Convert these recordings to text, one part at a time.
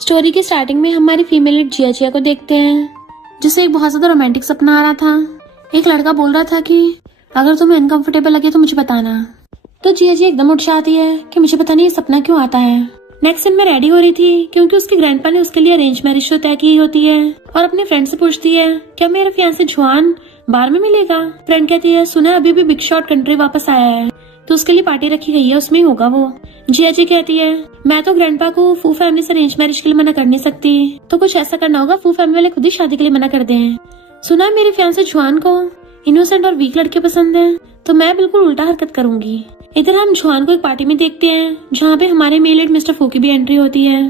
Story की starting में हमारी फीमेल लीड जिया जिया को देखते हैं, जिसे एक बहुत ज्यादा रोमांटिक सपना आ रहा था। एक लड़का बोल रहा था कि अगर तुम्हें अनकंफर्टेबल लगे तो मुझे बताना। तो जिया जिया एकदम उठ जाती है कि मुझे पता नहीं ये सपना क्यों आता है। नेक्स्ट दिन में रेडी हो रही थी क्योंकि उसके ग्रैंडपा ने उसके लिए अरेंज मैरिज तय की होती है और अपने फ्रेंड से पूछती है क्या मेरा फियांसे जुआन बार में मिलेगा। फ्रेंड कहती है सुना अभी भी बिग शॉट कंट्री वापस आया है तो उसके लिए पार्टी रखी गई है, उसमें ही होगा वो। जिया जी कहती है मैं तो ग्रैंडपा को फू फैमिली से अरेंज मैरिज के लिए मना कर नहीं सकती, तो कुछ ऐसा करना होगा फू फैमिली वाले खुद ही शादी के लिए मना कर दें। सुना है मेरे फियांसे जुआन को इनोसेंट और वीक लड़के पसंद है, तो मैं बिल्कुल उल्टा हरकत करूंगी। इधर हम जुआन को एक पार्टी में देखते हैं जहाँ पे हमारे मेल लीड मिस्टर फू की भी एंट्री होती है,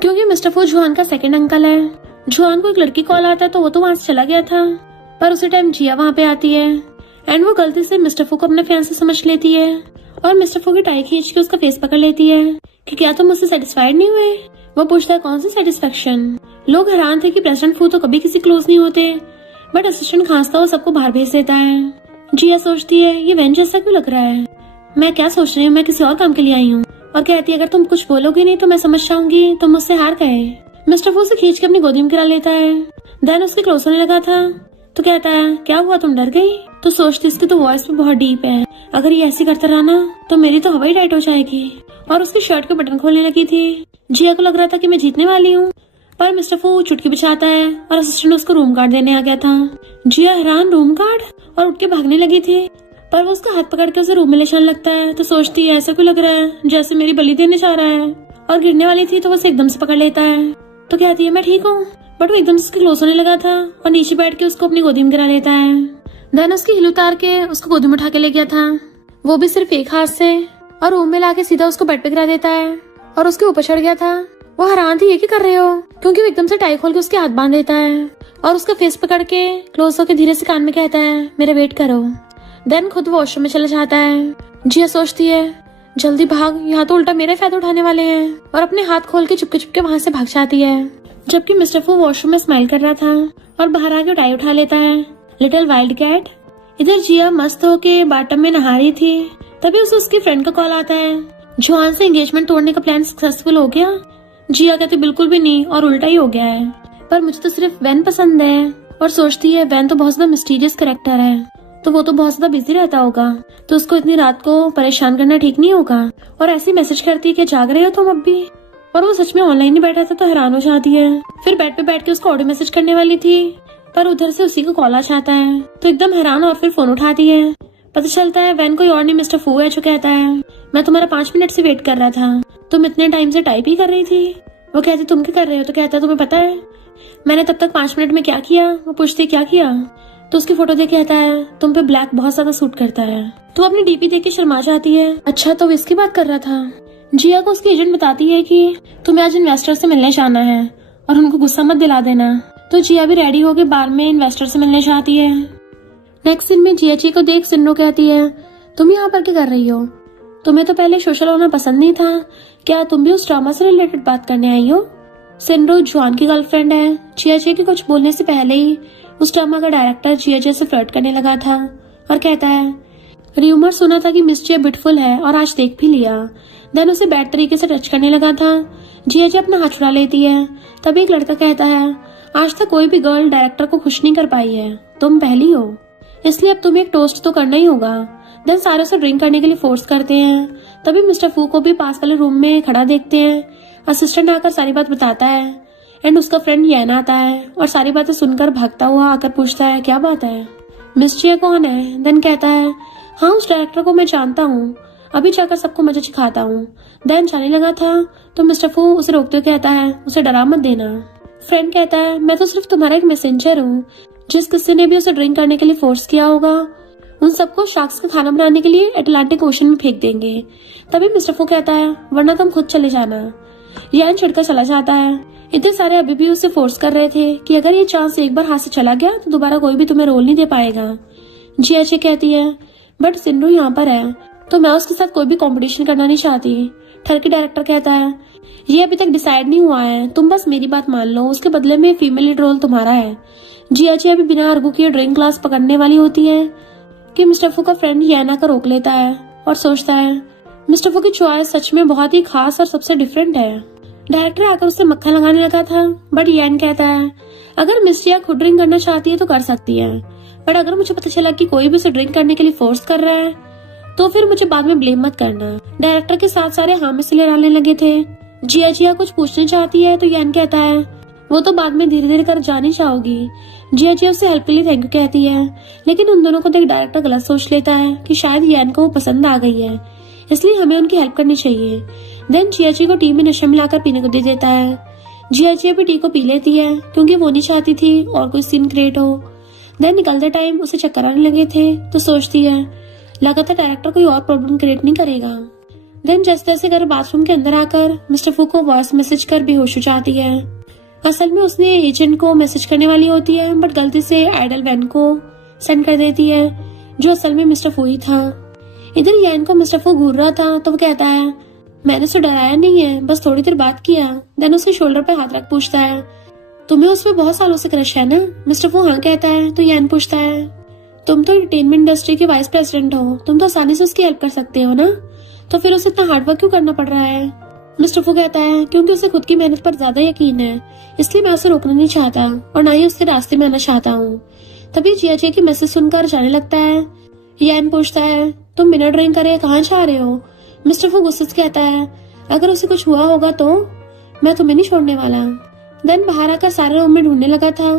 क्योंकि मिस्टर फू जुआन का सेकंड अंकल है। जुआन को एक लड़की कॉल आता है तो वो तो वहाँ से चला गया था, पर उसी टाइम जिया वहाँ पे आती है एंड वो गलती से मिस्टर फू को अपना फियांसे समझ लेती है और मिस्टर फू की टाई खींच के उसका फेस पकड़ लेती है कि क्या तुम मुझसे सेटिस्फाइड नहीं हुए। वो पूछता है कौन सी सेटिस्फेक्शन। लोग हैरान थे कि प्रेसिडेंट फू तो कभी किसी क्लोज नहीं होते, बट असिस्टेंट खांसता वो सबको बाहर भेज देता है। जिया सोचती है ये वैन जैसा क्यों लग रहा है, मैं क्या सोच रही हूँ, मैं किसी और काम के लिए आई हूँ। और कहती है अगर तुम कुछ बोलोगे नहीं तो मैं समझ जाऊंगी, तुम मुझसे हार गए। मिस्टर फू से खींच के अपनी गोदी में गिरा लेता है। देन उसके क्लोज होने लगा था तो कहता है क्या हुआ तुम डर गई। तो सोचती इसकी तो वॉइस भी बहुत डीप है, अगर ये ऐसे करता रहा ना तो मेरी तो हवा ही टाइट हो जाएगी। और उसकी शर्ट के बटन खोलने लगी थी। जिया को लग रहा था कि मैं जीतने वाली हूँ, पर मिस्टर फू चुटकी बचाता है और असिस्टेंट उसको रूम कार्ड देने आ गया था। जिया हैरान रूम कार्ड और उठ के भागने लगी थी, पर वो उसका हाथ पकड़ के उसे रूम में ले जाने लगता है। तो सोचती है ऐसा क्यों लग रहा है जैसे मेरी बलि देने जा रहा है, और गिरने वाली थी तो वो उसे एकदम से पकड़ लेता है। तो कहती है मैं ठीक हूँ, बट वो एकदम से उसके क्लोज होने लगा था और नीचे बैठ के उसको अपनी गोदी में गिरा लेता है। देन उसकी हिल उतार के उसको गोदी में उठा के ले गया था, वो भी सिर्फ एक हाथ से, और रूम में लाके सीधा उसको बेड पे गिरा देता है और उसके ऊपर चढ़ गया था। वो हैरान थी ये क्या कर रहे हो, क्योंकि वो एकदम से टाई खोल के उसके हाथ बांध देता है और उसका फेस पकड़ के क्लोज होकर धीरे से कान में कहता है मेरा वेट करो। देन खुद वॉशरूम में चला जाता है। जिया सोचती है जल्दी भाग, यहाँ तो उल्टा मेरे फायदा उठाने वाले हैं, और अपने हाथ खोल के चुपके चुपके वहाँ से भाग जाती है। जबकि मिस्टर फू वॉशरूम में स्माइल कर रहा था और बाहर आके टाई उठा लेता है। Little wild cat. इधर जिया मस्त होके बाटम में नहा रही थी, तभी उसे उसकी फ्रेंड का कॉल आता है जुआन से एंगेजमेंट तोड़ने का प्लान सक्सेसफुल हो गया। जिया कहती बिल्कुल भी नहीं और उल्टा ही हो गया है, पर मुझे तो सिर्फ वैन पसंद है। और सोचती है वैन तो बहुत ज्यादा मिस्टीरियस कैरेक्टर है, तो वो तो बहुत ज्यादा बिजी रहता होगा, तो उसको इतनी रात को परेशान करना ठीक नहीं होगा। और ऐसी मैसेज करती है कि जाग रहे हो तुम अब भी, और वो सच में ऑनलाइन ही बैठा था तो हैरान हो जाती है। फिर बेड पे बैठ के उसको ऑडियो मैसेज करने वाली थी, पर उधर से उसी को कॉल आ जाता है तो एकदम हैरान और फिर फोन उठाती है। पता चलता है वैन कोई और नहीं मिस्टर फू है, जो कहता है मैं तुम्हारा 5 मिनट से वेट कर रहा था, तुम इतने टाइम से टाइप ही कर रही थी। वो कहती तुम क्या कर रहे हो, तो कहता है तुम्हें पता है मैंने तब तक 5 मिनट में क्या किया। वो पूछती क्या किया, तो उसकी फोटो देख कहता है तुम पे ब्लैक बहुत ज्यादा सूट करता है। तो अपनी डीपी देख के शर्मा जाती है। अच्छा तो वो इसकी बात कर रहा था। जिया को उसकी एजेंट बताती है कि तुम्हें आज इन्वेस्टर से मिलने जाना है और उनको गुस्सा मत दिला देना। तो जिया भी रेडी होके बार में इन्वेस्टर से मिलने जाती है। नेक्स्ट सीन में जिया जी को देख सिन्नो कहती है तुम यहाँ पर क्या कर रही हो, तुम्हें तो पहले सोशल होना पसंद नहीं था, क्या तुम भी उस ड्रामा से रिलेटेड बात करने आई हो। सिन्नो जुआन की गर्लफ्रेंड है। जिया जी के कुछ बोलने से पहले ही उस ड्रामा का डायरेक्टर जिया जी से फ्लर्ट करने लगा था और कहता है र्यूमर सुना था कि मिस जिया ब्यूटीफुल है और आज देख भी लिया। देन उसे बैड तरीके से टच करने लगा था। जिया जी अपना हाथ छुड़ा लेती है, तभी एक लड़का कहता है आज तक कोई भी गर्ल डायरेक्टर को खुश नहीं कर पाई है, तुम पहली हो, इसलिए अब तुम्हें एक टोस्ट तो करना ही होगा। देन सारे उसे ड्रिंक करने के लिए फोर्स करते हैं। तभी मिस्टर फू को भी पास वाले रूम में खड़ा देखते हैं। असिस्टेंट आकर सारी बात बताता है एंड उसका फ्रेंड यैन आता है और सारी बातें सुनकर भागता हुआ आकर पूछता है क्या बात है, मिस जिया कौन है। देन कहता है हाँ उस डायरेक्टर को मैं जानता हूँ, अभी जाकर सबको मजे सिखाता हूँ। देन जाने लगा था तो मिस्टर फू उसे रोकते हुए कहता है उसे डरा मत देना। फ्रेंड कहता है मैं तो सिर्फ तुम्हारा एक मैसेंजर हूँ, जिस किसी ने भी उसे ड्रिंक करने के लिए फोर्स किया होगा उन सबको शार्क्स का खाना बनाने के लिए अटलांटिक ओशन में फेंक देंगे। तभी मिस्टर फू कहता है वरना तुम खुद चले जाना। यान छिड़कर चला जाता है। इतने सारे अभी भी उसे फोर्स कर रहे थे कि अगर ये चांस एक बार हाथ से चला गया तो दोबारा कोई भी तुम्हें रोल नहीं दे पाएगा। जिया जी कहती है बट सिन्नू यहाँ पर है तो मैं उसके साथ कोई भी कंपटीशन करना नहीं चाहती। ठरकी डायरेक्टर कहता है ये अभी तक डिसाइड नहीं हुआ है, तुम बस मेरी बात मान लो, उसके बदले में फीमेल लीड रोल तुम्हारा है। जिया जी अभी बिना अर्गू किए ड्रिंक क्लास पकड़ने वाली होती है कि मिस्टर फू का फ्रेंड याना का रोक लेता है और सोचता है मिस्टर फू की चॉइस सच में बहुत ही खास और सबसे डिफरेंट है। डायरेक्टर आकर उसे मक्खन लगाने लगा था, बट यान कहता है अगर मिस जिया खुद ड्रिंक करना चाहती है तो कर सकती है, बट अगर मुझे पता चला कि कोई भी उसे ड्रिंक करने के लिए फोर्स कर रहा है तो फिर मुझे बाद में ब्लेम मत करना। डायरेक्टर के साथ सारे हाँ में सिले डालने लगे थे। जिया जिया कुछ पूछना चाहती है तो यान कहता है वो तो बाद में धीरे धीरे कर जानी चाहोगी। जिया जिया उसे हेल्प के लिए थैंक यू कहती है, लेकिन उन दोनों को देख डायरेक्टर गलत सोच लेता है कि शायद यान को वो पसंद आ गई है, इसलिए हमें उनकी हेल्प करनी चाहिए। देन जिया जी को टी में नशा मिलाकर पीने को दे देता है। जिया जिया भी टी को पी लेती है क्योंकि वो नहीं चाहती थी और कोई सीन क्रिएट हो। देन निकलते टाइम उसे चक्कर आने लगे थे तो सोचती है लगातार डायरेक्टर कोई और प्रॉब्लम क्रिएट नहीं करेगा। देन जैसे तैसे कर बाथरूम के अंदर आकर मिस्टर फू को वॉइस मैसेज कर बेहोश हो जाती है। असल में उसने एजेंट को मैसेज करने वाली होती है, बट गलती से आइडल वैन को सेंड कर देती है जो असल में मिस्टर फू ही था। इधर यान को मिस्टर फू घूर रहा था तो वो कहता है मैंने उसे डराया नहीं है, बस थोड़ी देर बात किया। देन उसके शोल्डर पे हाथ रख पूछता है तुम्हें उस पर बहुत सालों से क्रश है ना? मिस्टर फू हाँ कहता है तो यान पूछता है तुम तो एंटरटेनमेंट इंडस्ट्री के वाइस प्रेसिडेंट हो, तुम तो आसानी से उसकी हेल्प कर सकते हो ना, तो फिर उसे इतना हार्डवर्क क्यों करना पड़ रहा है? मिस्टर फू कहता है क्योंकि उसे खुद की मेहनत पर ज्यादा यकीन है, इसलिए मैं उसे रोकना नहीं चाहता और ना ही उसके रास्ते में आना चाहता हूँ। तभी जिया जिया की मैसेज सुनकर जाने लगता है। यान पूछता है तुम बिना ड्रिंक करे कहाँ जा रहे हो? मिस्टर फू गुस्से से कहता है अगर उसे कुछ हुआ होगा तो मैं तुम्हें नहीं छोड़ने वाला। देन बाहर आकर सारे रूम में ढूंढने लगा था।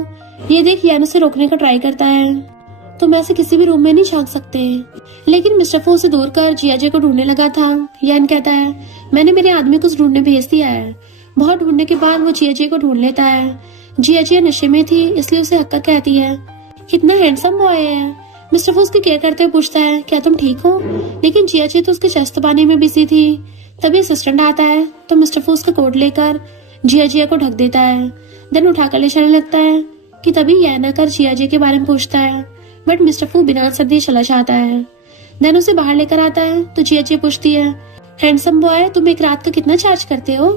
ये देख यान उसे रोकने का ट्राई करता है, तुम ऐसे किसी भी रूम में नहीं झांक सकते, लेकिन मिस्टर फू उसे दूर कर जिया जिया को ढूंढने लगा था। यान कहता है मैंने मेरे आदमी को ढूंढने भेज दिया है। बहुत ढूंढने के बाद वो जिया जिया को ढूंढ लेता है। जिया जिया नशे में थी इसलिए उसे हक्का कहती है कितना हैंडसम बॉय है। मिस्टर फू उसकी केयर करते हुए पूछता है क्या तुम ठीक हो? लेकिन जिया जिया तो उसके चेस्ट दबाने में बिजी थी। तभी असिस्टेंट आता है तो मिस्टर फू उसका कोट लेकर जिया जिया को ढक देता है। देन उठाकर ले चलने लगता है कि तभी यान आकर जिया जिया के बारे में पूछता है, बट मिस्टर फू बिना आंसर दिए चला जाता है। देन उसे बाहर लेकर आता है तो जिया जिया पूछती है हैंडसम बॉय तुम एक रात का कितना चार्ज करते हो?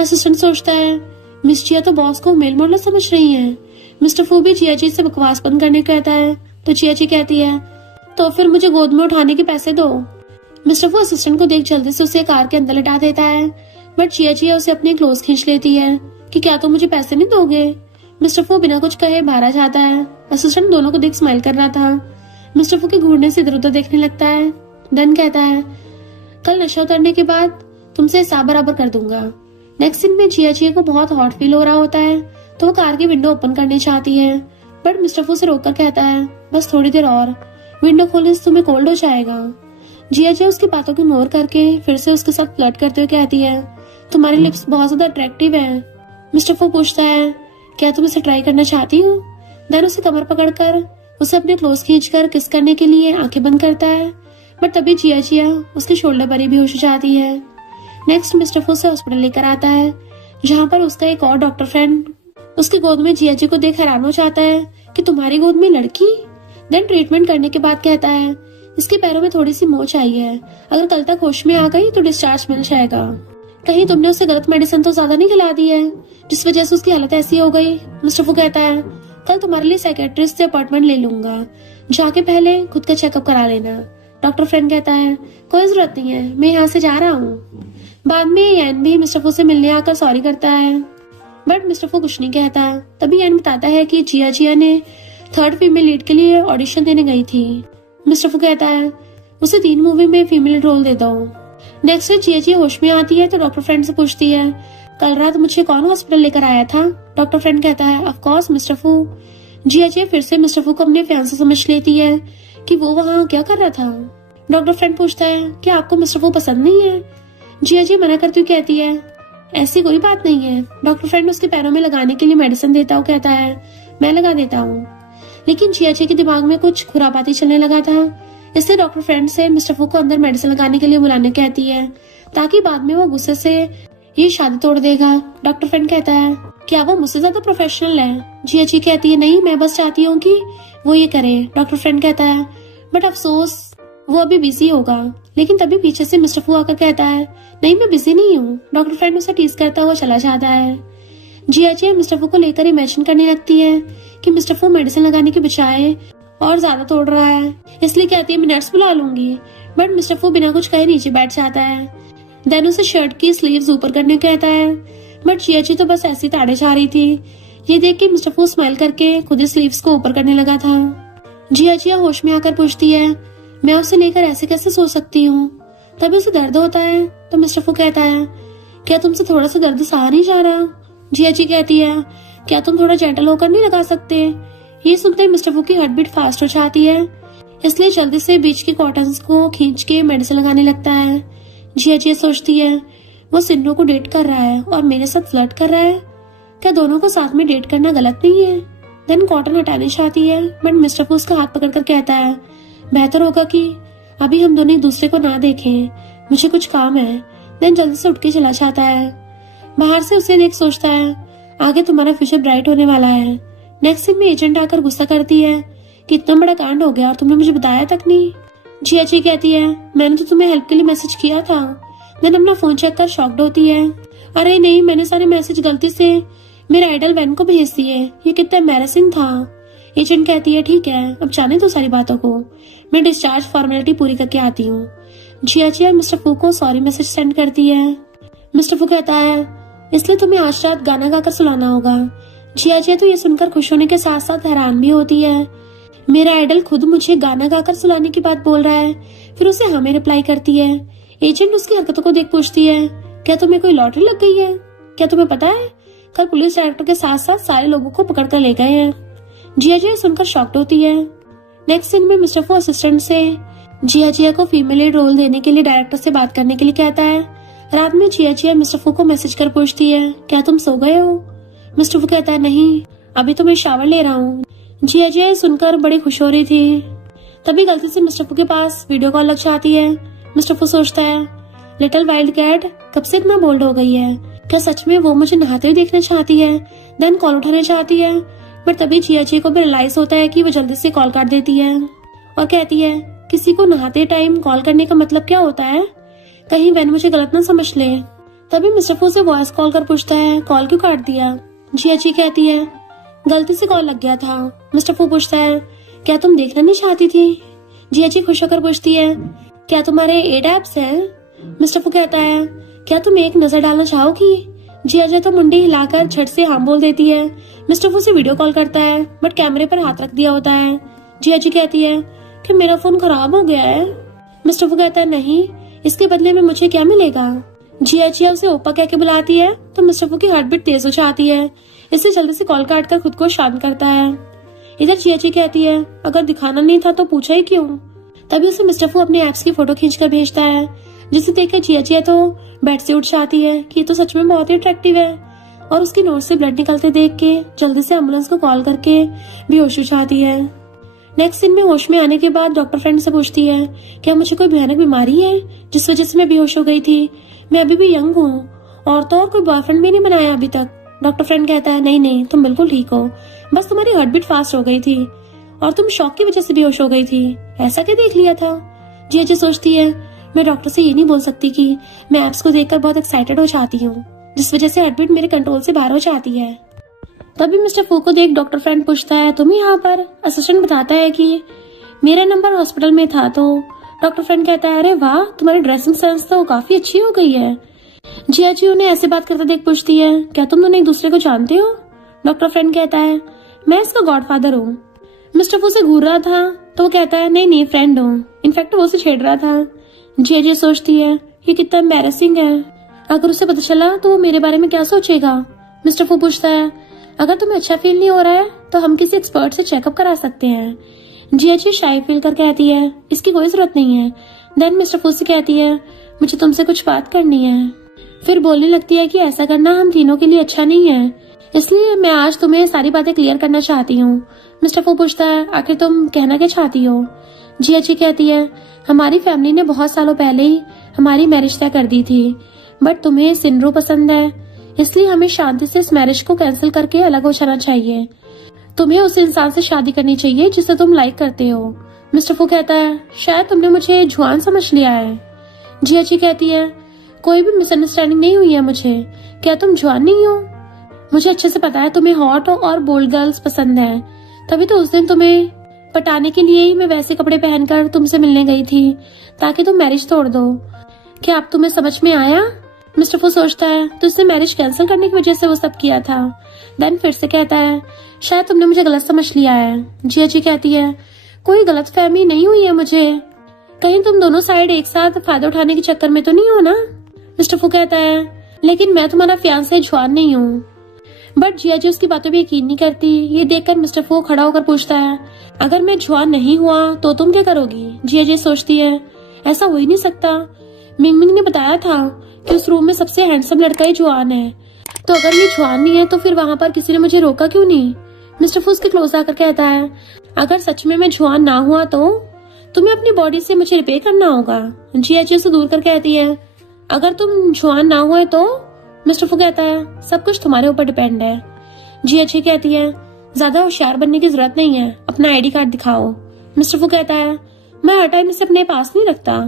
असिस्टेंट सोचता है मिस जिया तो बॉस को मेल मॉडल समझ रही है। मिस्टर फू भी जिया जी से बकवास बंद करने को कहता है तो जिया जी कहती है तो फिर मुझे गोद में उठाने के पैसे दो। मिस्टर फू असिस्टेंट को देख जल्दी से उसे कार के अंदर लिटा देता है, बट जिया जिया उसे अपने क्लोज खींच लेती है कि क्या तुम मुझे पैसे नहीं दोगे? मिस्टर फू बिना कुछ कहे बाहर आ जाता है। असिस्टेंट दोनों को देख स्माइल कर रहा था। मिस्टर फू के घूरने से इधर उधर देखने लगता है। देन कहता है कल नशा उतरने के बाद तुमसे हिसाब बराबर कर दूंगा। नेक्स्ट सीन में जिया जिया को बहुत हॉट फील हो रहा होता है तो वो कार की विंडो ओपन करनी चाहती है, बट मिस्टर फू से रोककर कहता है बस थोड़ी देर और, विंडो खोलने से तुम्हें कोल्ड हो जाएगा। जिया जिया उसकी बातों को इग्नोर करके फिर से उसके साथ फ्लर्ट करते हुए कहती है तुम्हारी लिप्स बहुत ज्यादा अट्रैक्टिव है। मिस्टर फू पूछता है क्या तुम इसे ट्राई करना चाहती हो? देन उसे कमर पकड़कर उसे अपने क्लोज खींचकर किस करने के लिए आंखें बंद करता है, बट तभी जिया जिया उसके शोल्डर पर ही बेहोश हो जाती है। नेक्स्ट मिस्टर फू से हॉस्पिटल लेकर आता है जहाँ पर उसका एक और डॉक्टर फ्रेंड उसकी गोद में जिया जी को देख हैरान हो जाता है कि तुम्हारी गोद में लड़की। देन ट्रीटमेंट करने के बाद कहता है इसके पैरों में थोड़ी सी मोच आई है, अगर कल तक होश में आ गई तो डिस्चार्ज मिल जाएगा। कहीं तुमने उसे गलत मेडिसिन तो ज्यादा नहीं खिला दी है जिस वजह से उसकी हालत ऐसी हो गई। मिस्टर फू कहता है कल तुम्हारे लिए साइकेट्रिस्ट से अपॉइंटमेंट ले लूंगा, जाके पहले खुद का चेकअप करा लेना। डॉक्टर फ्रेंड कहता है कोई जरूरत नहीं है, मैं यहाँ से जा रहा हूँ। बाद में यान भी मिस्टर फू से मिलने आकर सॉरी करता है, बट मिस्टर फू कुछ नहीं कहता। तभी यान बताता है कि जिया जिया ने थर्ड फीमेल लीड के लिए ऑडिशन देने गई थी। मिस्टर फू कहता है उसे 3 मूवी में फीमेल रोल दे दो। नेक्स्ट डे जिया जिया होश में आती है तो डॉक्टर फ्रेंड से पूछती है कल रात मुझे कौन हॉस्पिटल लेकर आया था? डॉक्टर फ्रेंड कहता है ऑफ कोर्स मिस्टर फू। जिया जिया फिर से मिस्टर फू को अपने फियांसे समझ लेती है कि वो वहाँ क्या कर रहा था। डॉक्टर फ्रेंड पूछता है क्या आपको मिस्टर फू पसंद नहीं है? जिया जिया मना करती हुई कहती है ऐसी कोई बात नहीं है। डॉक्टर फ्रेंड उसके पैरों में लगाने के लिए मेडिसिन देता हुआ कहता है मैं लगा देता हूँ, लेकिन जिया जिया के दिमाग में कुछ खुरापाती चलने लगा था, इसलिए डॉक्टर फ्रेंड से मिस्टर फू को अंदर मेडिसिन लगाने के लिए बुलाने कहती है ताकि बाद में वो गुस्से से ये शादी तोड़ देगा। डॉक्टर फ्रेंड कहता है क्या वो मुझसे ज्यादा प्रोफेशनल है? जिया जी कहती है नहीं, मैं बस चाहती हूँ कि वो ये करे। डॉक्टर फ्रेंड कहता है बट अफसोस वो अभी बिजी होगा। लेकिन तभी पीछे से मिस्टर फू आकर कहता है नहीं मैं बिजी नहीं हूँ। डॉक्टर फ्रेंड उसे टीज करता हुआ चला जाता है। जिया जी मिस्टर फू को लेकर इमेजिन करने लगती है कि मिस्टर फू मेडिसिन लगाने के बजाय और ज्यादा तोड़ रहा है, इसलिए कहती है मैं नर्स बुला लूंगी। बट मिस्टर फू बिना कुछ कहे नीचे बैठ जाता है। देन उसे शर्ट की स्लीव्स ऊपर करने कहता है, बट जियाची तो बस ऐसी ताड़े छा रही थी। ये देख के मिस्टर फू स्माइल करके खुद ही स्लीव्स को ऊपर करने लगा था। जिया होश में आकर पूछती है, मैं उसे लेकर ऐसे कैसे सो सकती हूँ? तभी उसे दर्द होता है। तो मिस्टर फू कहता है, क्या तुमसे थोड़ा सा दर्द सहा नहीं जा रहा? जिया कहती है, क्या तुम थोड़ा जेंटल होकर नहीं लगा सकते? ये सुनते मिस्टर फू की हार्ट बीट फास्ट हो जाती है, इसलिए जल्दी से बीच के कॉटन्स को खींच के मेडिसिन लगाने लगता है। जिया सोचती है, वो सिन्नू को डेट कर रहा है और मेरे साथ फ्लर्ट कर रहा है। क्या दोनों को साथ में डेट करना गलत नहीं है? देन कॉटन हटाने चाहती है, बट मिस्टर फू उसका हाथ पकड़कर कहता है, बेहतर होगा कि अभी हम दोनों एक दूसरे को ना देखें, मुझे कुछ काम है। देन जल्दी से उठ के चला जाता है। बाहर से उसे देख सोचता है, आगे तुम्हारा फ्यूचर ब्राइट होने वाला है। नेक्स्ट सीन में एजेंट आकर गुस्सा करती है कि इतना बड़ा कांड हो गया और तुमने मुझे बताया तक नहीं। जिया कहती है, मैंने तो तुम्हें हेल्प के लिए मैसेज किया था। देन अपना फोन चेक कर शॉक्ड होती है, अरे नहीं, मैंने सारे मैसेज गलती से मेरे आइडल वैन को भेज दिए। ये कितना एम्बैरेसिंग था। एजेंट कहती है, ठीक है, अब जाने दो सारी बातों को, मैं डिस्चार्ज फॉर्मेलिटी पूरी करके आती हूँ। जिया मिस्टर फू को सॉरी मैसेज सेंड करती है। मिस्टर फू कहता है, इसलिए तुम्हें आज रात गाना गाकर सुलाना होगा। जिया तो ये सुनकर खुश होने के साथ साथ हैरान भी होती है, मेरा आइडल खुद मुझे गाना गाकर सुलाने की बात बोल रहा है। फिर उसे हमें रिप्लाई करती है। एजेंट उसकी हरकतों को देख पूछती है, क्या तुम्हें कोई लॉटरी लग गई है? क्या तुम्हें पता है कल पुलिस डायरेक्टर के साथ साथ सारे लोगों को पकड़ कर ले गए हैं? जिया सुनकर शॉक्ड होती है। नेक्स्ट सीन में मिस्टर फू असिस्टेंट से जिया को फीमेल लीड रोल देने के लिए डायरेक्टर से बात करने के लिए कहता है। रात में जिया मिस्टर फू को मैसेज कर पूछती है, क्या तुम सो गए हो? मिस्टर फू कहता है, नहीं, अभी तो मैं शावर ले रहा हूँ। जिया सुनकर बड़ी खुश हो रही थी। तभी गलती से मिस्टर फू के पास वीडियो कॉल लग जाती है। मिस्टर फू सोचता है, लिटिल वाइल्ड कैट कब से इतना बोल्ड हो गई है? क्या सच में वो मुझे नहाते हुए देखना चाहती है? देन कॉल उठाना चाहती है, बट तभी जिया को भी रियलाइज होता है कि वो जल्दी से कॉल काट देती है और कहती है, किसी को नहाते टाइम कॉल करने का मतलब क्या होता है? कहीं वैन मुझे गलत ना समझ ले। तभी मिस्टर फू से वॉइस कॉल कर पूछता है, कॉल क्यों काट दिया? जिया कहती है, गलती से कॉल लग गया था। मिस्टर फू पूछता है, क्या तुम देखना नहीं चाहती थी? जिया खुश होकर पूछती है, क्या तुम्हारे 8 एप्स हैं? मिस्टर फू कहता है, क्या तुम एक नजर डालना चाहोगी? जिया तो मुंडी हिलाकर झट से हाँ बोल देती है। मिस्टर फू से वीडियो कॉल करता है, बट कैमरे पर हाथ रख दिया होता है। जिया कहती है कि मेरा फोन खराब हो गया है। मिस्टर फू कहता है, नहीं, इसके बदले में मुझे क्या मिलेगा? जिया उसे ओपा कह के बुलाती है, तो मिस्टर फू की हार्ट बीट तेज हो जाती है, इससे जल्दी से कॉल काट कर खुद को शांत करता है। इधर जिया कहती है, अगर दिखाना नहीं था तो पूछा ही क्यों? तभी उसे मिस्टर फू अपने एप्स की फोटो खींचकर भेजता है, जिसे देखकर जिया तो बेड से उठ जाती है कि ये तो सच में बहुत ही अट्रैक्टिव है, और उसकी नोज से ब्लड निकलते देख के जल्दी से एम्बुलेंस को कॉल करके बेहोश हो जाती है। नेक्स्ट सीन में होश में आने के बाद डॉक्टर फ्रेंड से पूछती है, क्या मुझे कोई भयानक बीमारी है जिस वजह से मैं बेहोश हो गई थी? मैं अभी भी यंग हूँ और तो और कोई बॉयफ्रेंड भी नहीं बनाया अभी तक। डॉक्टर फ्रेंड कहता है, नहीं, तुम बिल्कुल ठीक हो, बस तुम्हारी हार्ट बीट फास्ट हो गई थी और तुम शॉक की वजह से बेहोश हो गई थी। ऐसा क्या देख लिया था? जिया सोचती है, मैं डॉक्टर से ये नहीं बोल सकती कि मैं एप्स को देखकर बहुत एक्साइटेड हो जाती हूँ, जिस वजह से हार्ट बीट मेरे कंट्रोल से बाहर हो जाती है। तभी मिस्टर फू को देख डॉक्टर फ्रेंड पूछता है, तुम यहाँ पर? असिस्टेंट बताता है कि मेरा नंबर हॉस्पिटल में था। तो डॉक्टर फ्रेंड कहता है, अरे वाह, तुम्हारी ड्रेसिंग सेंस तो काफी अच्छी हो गई है। जिया उन्हें ऐसे बात करते देख पूछती है, क्या तुम दोनों एक दूसरे को जानते हो? डॉक्टर फ्रेंड कहता है, मैं इसका गॉडफादर हूँ। मिस्टर फू से घूर रहा था तो वो कहता है, नहीं, फ्रेंड हूँ, इनफैक्ट वो उसे छेड़ रहा था। जिया सोचती है, ये कितना एम्बैरेसिंग है, अगर उसे पता चला तो वो मेरे बारे में क्या सोचेगा? मिस्टर फू पूछता है, अगर तुम्हें अच्छा फील नहीं हो रहा है तो हम किसी एक्सपर्ट से चेकअप करा सकते हैं। जिया शाय फील कर कहती है, इसकी कोई जरूरत नहीं है। देन मिस्टर फू से कहती है, मुझे तुमसे कुछ बात करनी है। फिर बोलने लगती है कि ऐसा करना हम तीनों के लिए अच्छा नहीं है, इसलिए मैं आज तुम्हें सारी बातें क्लियर करना चाहती हूँ। मिस्टर फू पूछता है, आखिर तुम कहना क्या चाहती हो? जिया कहती है, हमारी फैमिली ने बहुत सालों पहले ही हमारी मैरिज तय कर दी थी, बट तुम्हें सिंड्रो पसंद है, इसलिए हमें शांति से इस मैरिज को कैंसिल करके अलग हो जाना चाहिए। तुम्हें उस इंसान से शादी करनी चाहिए जिसे तुम लाइक करते हो। मिस्टर फू कहता है, शायद तुमने मुझे जुआन समझ लिया है। जिया कहती है, कोई भी मिसअंडरस्टैंडिंग नहीं हुई है मुझे, क्या तुम जुआन नहीं हो? मुझे अच्छे से पता है तुम्हें हॉट और बोल्ड गर्ल्स पसंद है, तभी तो उस दिन तुम्हें पटाने के लिए ही मैं वैसे कपड़े पहनकर तुमसे मिलने गई थी ताकि तुम मैरिज तोड़ दो। क्या अब तुम्हें समझ में आया? मिस्टर फू सोचता है तो इसने मैरिज कैंसिल करने की वजह से वो सब किया था। देन फिर से कहता है शायद तुमने मुझे गलत समझ लिया है। जिया जी कहती है कोई गलत फहमी नहीं हुई है मुझे, कहीं तुम दोनों साइड एक साथ फायदा उठाने के चक्कर में तो नहीं हो ना। मिस्टर फू कहता है लेकिन मैं तुम्हारा फियांसे जुआन नहीं हूँ। बट जिया जी उसकी बातों पे यकीन नहीं करती। ये देखकर मिस्टर फू खड़ा होकर पूछता है अगर मैं जुआन नहीं हुआ तो तुम क्या करोगी। जिया जी सोचती है ऐसा हो ही नहीं सकता, मिंग मिंग ने बताया था कि उस रूम में सबसे हैंडसम लड़का ही जुआन है, तो अगर ये जुआन नहीं है तो फिर वहां पर किसी ने मुझे रोका क्यों नहीं। मिस्टर फू उसके क्लोज आकर कहता है अगर सच में मैं जुआन ना हुआ तो तुम्हें अपनी बॉडी से मुझे रिपेयर करना होगा। जिया जी उसे दूर कर कहती है अगर तुम जुआन ना हुए तो। मिस्टर फू कहता है सब कुछ तुम्हारे ऊपर डिपेंड है। जिया जी कहती है ज्यादा होशियार बनने की जरूरत नहीं है, अपना आईडी कार्ड दिखाओ। मिस्टर फू कहता है मैं हर टाइम इसे अपने पास नहीं रखता।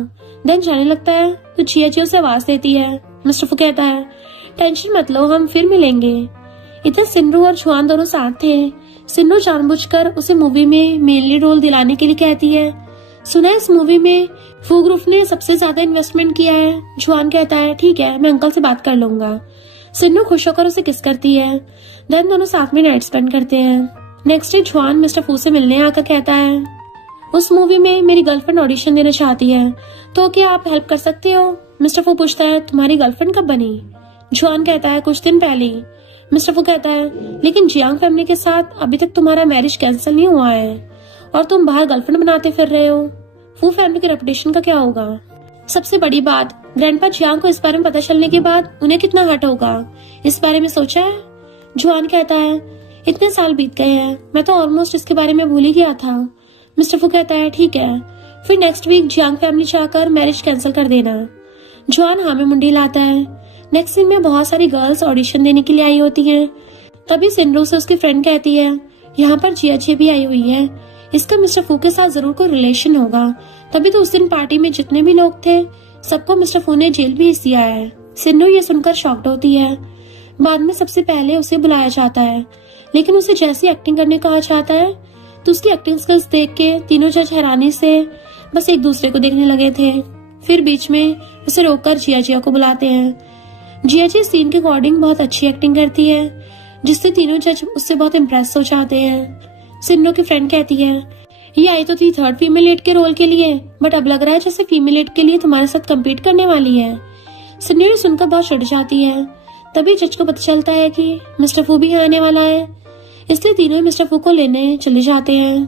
देन जाने लगता है तो जिया जी उसे आवाज देती है। मिस्टर फू कहता है टेंशन मत लो, हम फिर मिलेंगे। इधर सिन्नू और जुआन दोनों साथ थे। सिन्नू जानबूझकर उसे मूवी में मेन लीड रोल दिलाने के लिए कहती है। सुना है इस मूवी में फू ग्रुप ने सबसे ज्यादा इन्वेस्टमेंट किया है। जुआन कहता है ठीक है, मैं अंकल से बात कर लूंगा। सिन्नू खुश होकर उसे किस करती है। देन दोनों साथ में नाइट स्पेंड करते हैं। नेक्स्ट डे जुआन मिस्टर फू से मिलने आकर कहता है उस मूवी में मेरी गर्लफ्रेंड ऑडिशन देना चाहती है, तो क्या आप हेल्प कर सकते हो। मिस्टर फू पूछता है तुम्हारी गर्लफ्रेंड कब बनी। जुआन कहता है कुछ दिन पहले। मिस्टर फू कहता है लेकिन जियांग फैमिली के साथ अभी तक तुम्हारा मैरिज कैंसिल नहीं हुआ है और तुम बाहर गर्लफ्रेंड बनाते फिर रहे हो। फू फैमिली के रेपुटेशन का क्या होगा। सबसे बड़ी बात ग्रैंडपा जियांग को इस बारे में पता चलने के बाद उन्हें कितना हर्ट होगा, इस बारे में सोचा है। जुआन कहता है इतने साल बीत गए हैं, मैं तो ऑलमोस्ट इसके बारे में भूल ही गया था। मिस्टर फू कहता है ठीक है, फिर नेक्स्ट वीक जियांग फैमिली चाहकर मैरिज कैंसिल कर देना। जुआन हाँ में मुंडी लाता है। नेक्स्ट सीन में बहुत सारी गर्ल्स ऑडिशन देने के लिए आई होती हैं। तभी सिन्नू से उसकी फ्रेंड कहती है यहाँ पर जिया जी भी आई हुई है, इसका मिस्टर फू के साथ जरूर कोई रिलेशन होगा, तभी तो उस दिन पार्टी में जितने भी लोग थे सबको मिस्टर फू ने जेल भेज दिया है। सिन्नू ये सुनकर शॉक्ड होती है। बाद में सबसे पहले उसे बुलाया जाता है, लेकिन उसे जैसी एक्टिंग करने कहा जाता है तो उसकी एक्टिंग स्किल्स देख के तीनों जज हैरानी से बस एक दूसरे को देखने लगे थे। फिर बीच में उसे रोककर जिया जिया को बुलाते हैं। जिया जी सीन के अकॉर्डिंग बहुत अच्छी एक्टिंग करती है, जिससे तीनों जज उससे बहुत इम्प्रेस हो जाते हैं। सिन्नू की फ्रेंड कहती है ये आई तो थी थर्ड फीमेल लीड के रोल के लिए, बट अब लग रहा है जैसे फीमेल लीड के लिए तुम्हारे साथ कम्पीट करने वाली है। सिन्नू ने सुनकर बहुत चिढ़ जाती है। तभी जज को पता चलता है कि मिस्टर फू भी आने वाला है, इसलिए तीनों मिस्टर फू को लेने चले जाते हैं।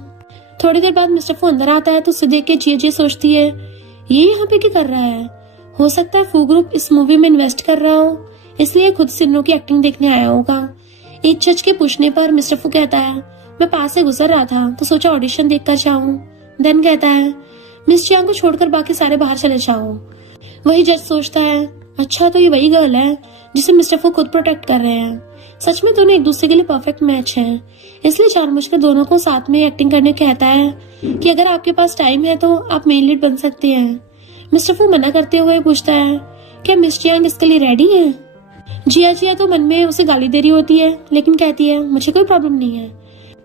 थोड़ी देर बाद मिस्टर फू अंदर आता है तो उसे देख के जिया जी सोचती है ये यहाँ पे क्या कर रहा है। हो सकता है फू ग्रुप इस मूवी में इन्वेस्ट कर रहा हो, इसलिए खुद सिन्नू की एक्टिंग देखने आया होगा। एक जज के पूछने पर मिस्टर फू कहता है मैं पास से गुजर रहा था तो सोचा ऑडिशन देख कर जाऊं। देन कहता है मिस जियांग को छोड़कर बाकी सारे बाहर चले जाओ। वही जज सोचता है अच्छा तो ये वही गर्ल है जिसे मिस्टर फू खुद प्रोटेक्ट कर रहे हैं। सच में दोनों एक दूसरे के लिए परफेक्ट मैच हैं, इसलिए जानबूझकर दोनों को साथ में एक्टिंग करने कहता है कि अगर आपके पास टाइम है तो आप मेन लीड बन सकते हैं। मिस्टर फू मना करते हुए पूछता है क्या मिस जियांग इसके लिए रेडी है। जिया जिया तो मन में उसे गाली दे रही होती है, लेकिन कहती है मुझे कोई प्रॉब्लम नहीं है।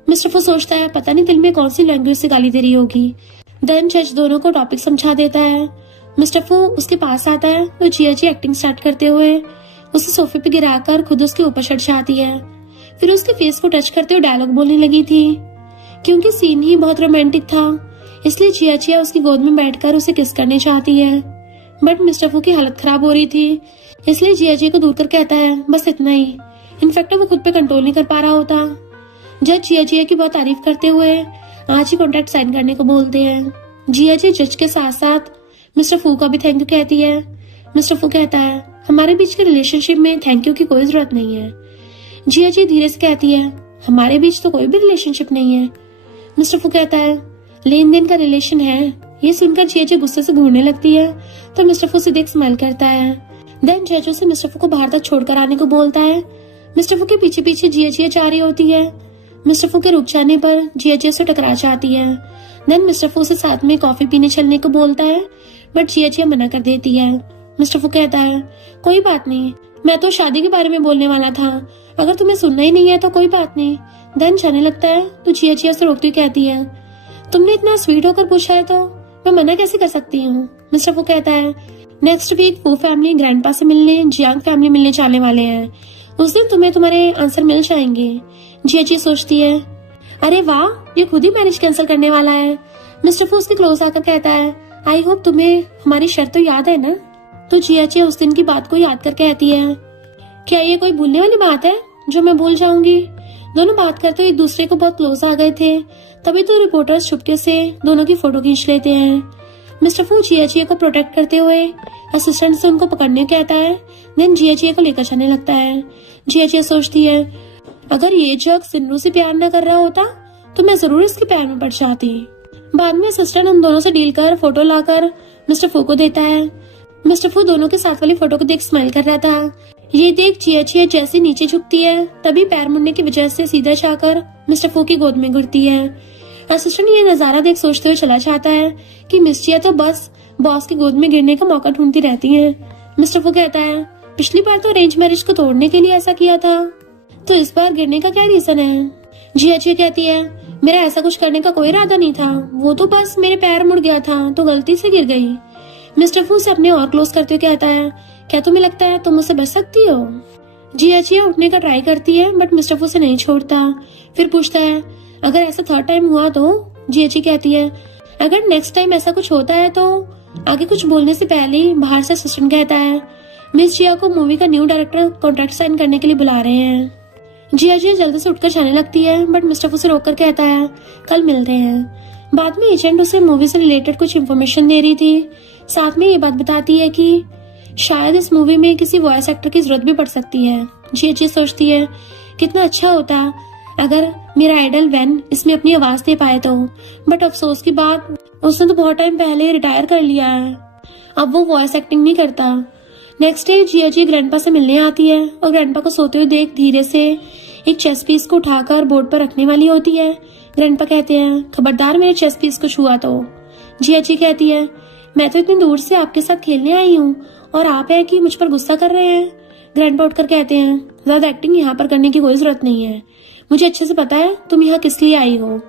मिस्टर फू सोचता है पता नहीं दिल में कौन सी लैंग्वेज से गाली दे रही होगी। देन जज दोनों को टॉपिक समझा देता है। मिस्टर फू उसके पास आता है तो जिया जी एक्टिंग स्टार्ट करते हुए उसे सोफे पे गिराकर खुद उसके ऊपर चढ़ जाती है। फिर उसके फेस को टच करते हुए डायलॉग बोलने लगी थी। क्योंकि सीन ही बहुत रोमांटिक था, इसलिए जिया जिया उसकी गोद में बैठकर उसे किस करने चाहती है, बट मिस्टर फू की हालत खराब हो रही थी, इसलिए जिया जी को दूर कर कहता है बस इतना ही। इनफैक्ट वो खुद पे कंट्रोल नहीं कर पा रहा होता। जज जिया जिया की बहुत तारीफ करते हुए आज ही कॉन्ट्रैक्ट साइन करने को बोलते हैं। जिया जी जज के साथ साथ मिस्टर फू का भी थैंक यू कहती है। मिस्टर फू कहता है हमारे बीच के रिलेशनशिप में थैंक यू की कोई जरूरत नहीं है। जिया जी धीरे से कहती है हमारे बीच तो कोई भी रिलेशनशिप नहीं है। मिस्टर फू कहता है लेन देन का रिलेशन है। ये सुनकर जिया जी गुस्से से घूरने लगती है तो मिस्टर फू से देख स्माइल करता है। देन जज उसे मिस्टर फू को बाहर तक छोड़कर आने को बोलता है। मिस्टर फू के पीछे पीछे जिया जिया जा रही होती है। मिस्टर फू के रुक जाने पर जिया जिया से टकरा जाती है। देन मिस्टर फू से साथ में कॉफी पीने चलने को बोलता है, बट जिया जिया मना कर देती है। मिस्टर फू कहता है कोई बात नहीं, मैं तो शादी के बारे में बोलने वाला था, अगर तुम्हें सुनना ही नहीं है तो कोई बात नहीं। देन जाने लगता है तो जिया जिया से रोकती कहती है तुमने इतना स्वीट होकर पूछा है तो मैं मना कैसे कर सकती हूँ। मिस्टर फू कहता है नेक्स्ट वीक वो फैमिली ग्रैंडपा से मिलने जियांग फैमिली मिलने जाने वाले हैं। उस दिन तुम्हें तुम्हारे आंसर मिल जाएंगे। जियाची सोचती है, अरे वाह, ये खुद ही मैरिज कैंसिल करने वाला है। मिस्टर फू उसके क्लोज आकर कहता है, आई होप तुम्हें हमारी शर्त तो याद है ना। तो जियाची उस दिन की बात को याद कर कहती है, क्या ये कोई भूलने वाली बात है जो मैं भूल जाऊंगी। दोनों बात करते हुए एक दूसरे को बहुत क्लोज आ गए थे। तभी तो रिपोर्टर्स चुपके से दोनों की फोटो खींच लेते हैं। मिस्टर फू जियाची को प्रोटेक्ट करते हुए असिस्टेंट से उनको पकड़ने कहता है। देन जियाची को लेकर जाने लगता है। जियाची सोचती है, अगर ये जग सिन्नू से प्यार न कर रहा होता तो मैं जरूर इसके पैर में पड़ जाती। बाद में असिस्टेंट उन दोनों से डील कर फोटो लाकर मिस्टर फू को देता है। मिस्टर फू दोनों के साथ वाली फोटो को देख स्माइल कर रहा था। ये देख जियाची जैसे नीचे झुकती है तभी पैर मुड़ने की वजह से सीधा जाकर मिस्टर फू की गोद में गिरती है। असिस्टेंट ये नजारा देख सोचते हुए चला जाता है कि मिस जिया तो बस बॉस की गोद में गिरने का मौका ढूंढती रहती है। मिस्टर फू कहता है, पिछली बार तो अरेंज मैरिज को तोड़ने के लिए ऐसा किया था, तो इस बार गिरने का क्या रीजन है। जियाची कहती है, मेरा ऐसा कुछ करने का कोई इरादा नहीं था, वो तो बस मेरे पैर मुड़ गया था तो गलती से गिर गई। मिस्टर फू से अपने और क्लोज करते हुए कहता है, क्या तुम्हें लगता है तुम मुझसे बच सकती हो। जियाची उठने का ट्राई करती है बट मिस्टर फू से नहीं छोड़ता। फिर पूछता है, अगर ऐसा थर्ड टाइम हुआ तो। जियाची कहती है, अगर नेक्स्ट टाइम ऐसा कुछ होता है तो। आगे कुछ बोलने से पहले ही बाहर से असिस्टेंट कहता है, मिस जिया को मूवी का न्यू डायरेक्टर कॉन्ट्रैक्ट साइन करने के लिए बुला रहे हैं। जिया जल्दी से उठकर जाने लगती है बट मिस्टर फू से रोककर कहता है, कल मिलते हैं। बाद में एजेंट उसे मूवी से रिलेटेड कुछ इन्फॉर्मेशन दे रही थी। साथ में ये बात बताती है कि शायद इस मूवी में किसी वॉइस एक्टर की जरूरत भी पड़ सकती है। जिया सोचती है, कितना अच्छा होता अगर मेरा आइडल वैन इसमें अपनी आवाज दे पाए तो। बट अफसोस की बात, उसने तो बहुत टाइम पहले रिटायर कर लिया है, अब वो वॉइस एक्टिंग नहीं करता। नेक्स्ट डे जिया ग्रैंडपा से मिलने आती है और ग्रैंडपा को सोते हुए देख धीरे से एक चेस पीस को उठाकर बोर्ड पर रखने वाली होती है। ग्रैंडपा कहते हैं, खबरदार मेरे चेस पीस को छुआ तो। जिया कहती है, मैं तो इतनी दूर से आपके साथ खेलने आई हूँ और आप है कि मुझ पर गुस्सा कर रहे हैं। ग्रैंडपा उठकर कहते हैं, ज्यादा एक्टिंग यहाँ पर करने की कोई जरूरत नहीं है, मुझे अच्छे से पता है तुम यहाँ किस लिए आई हो।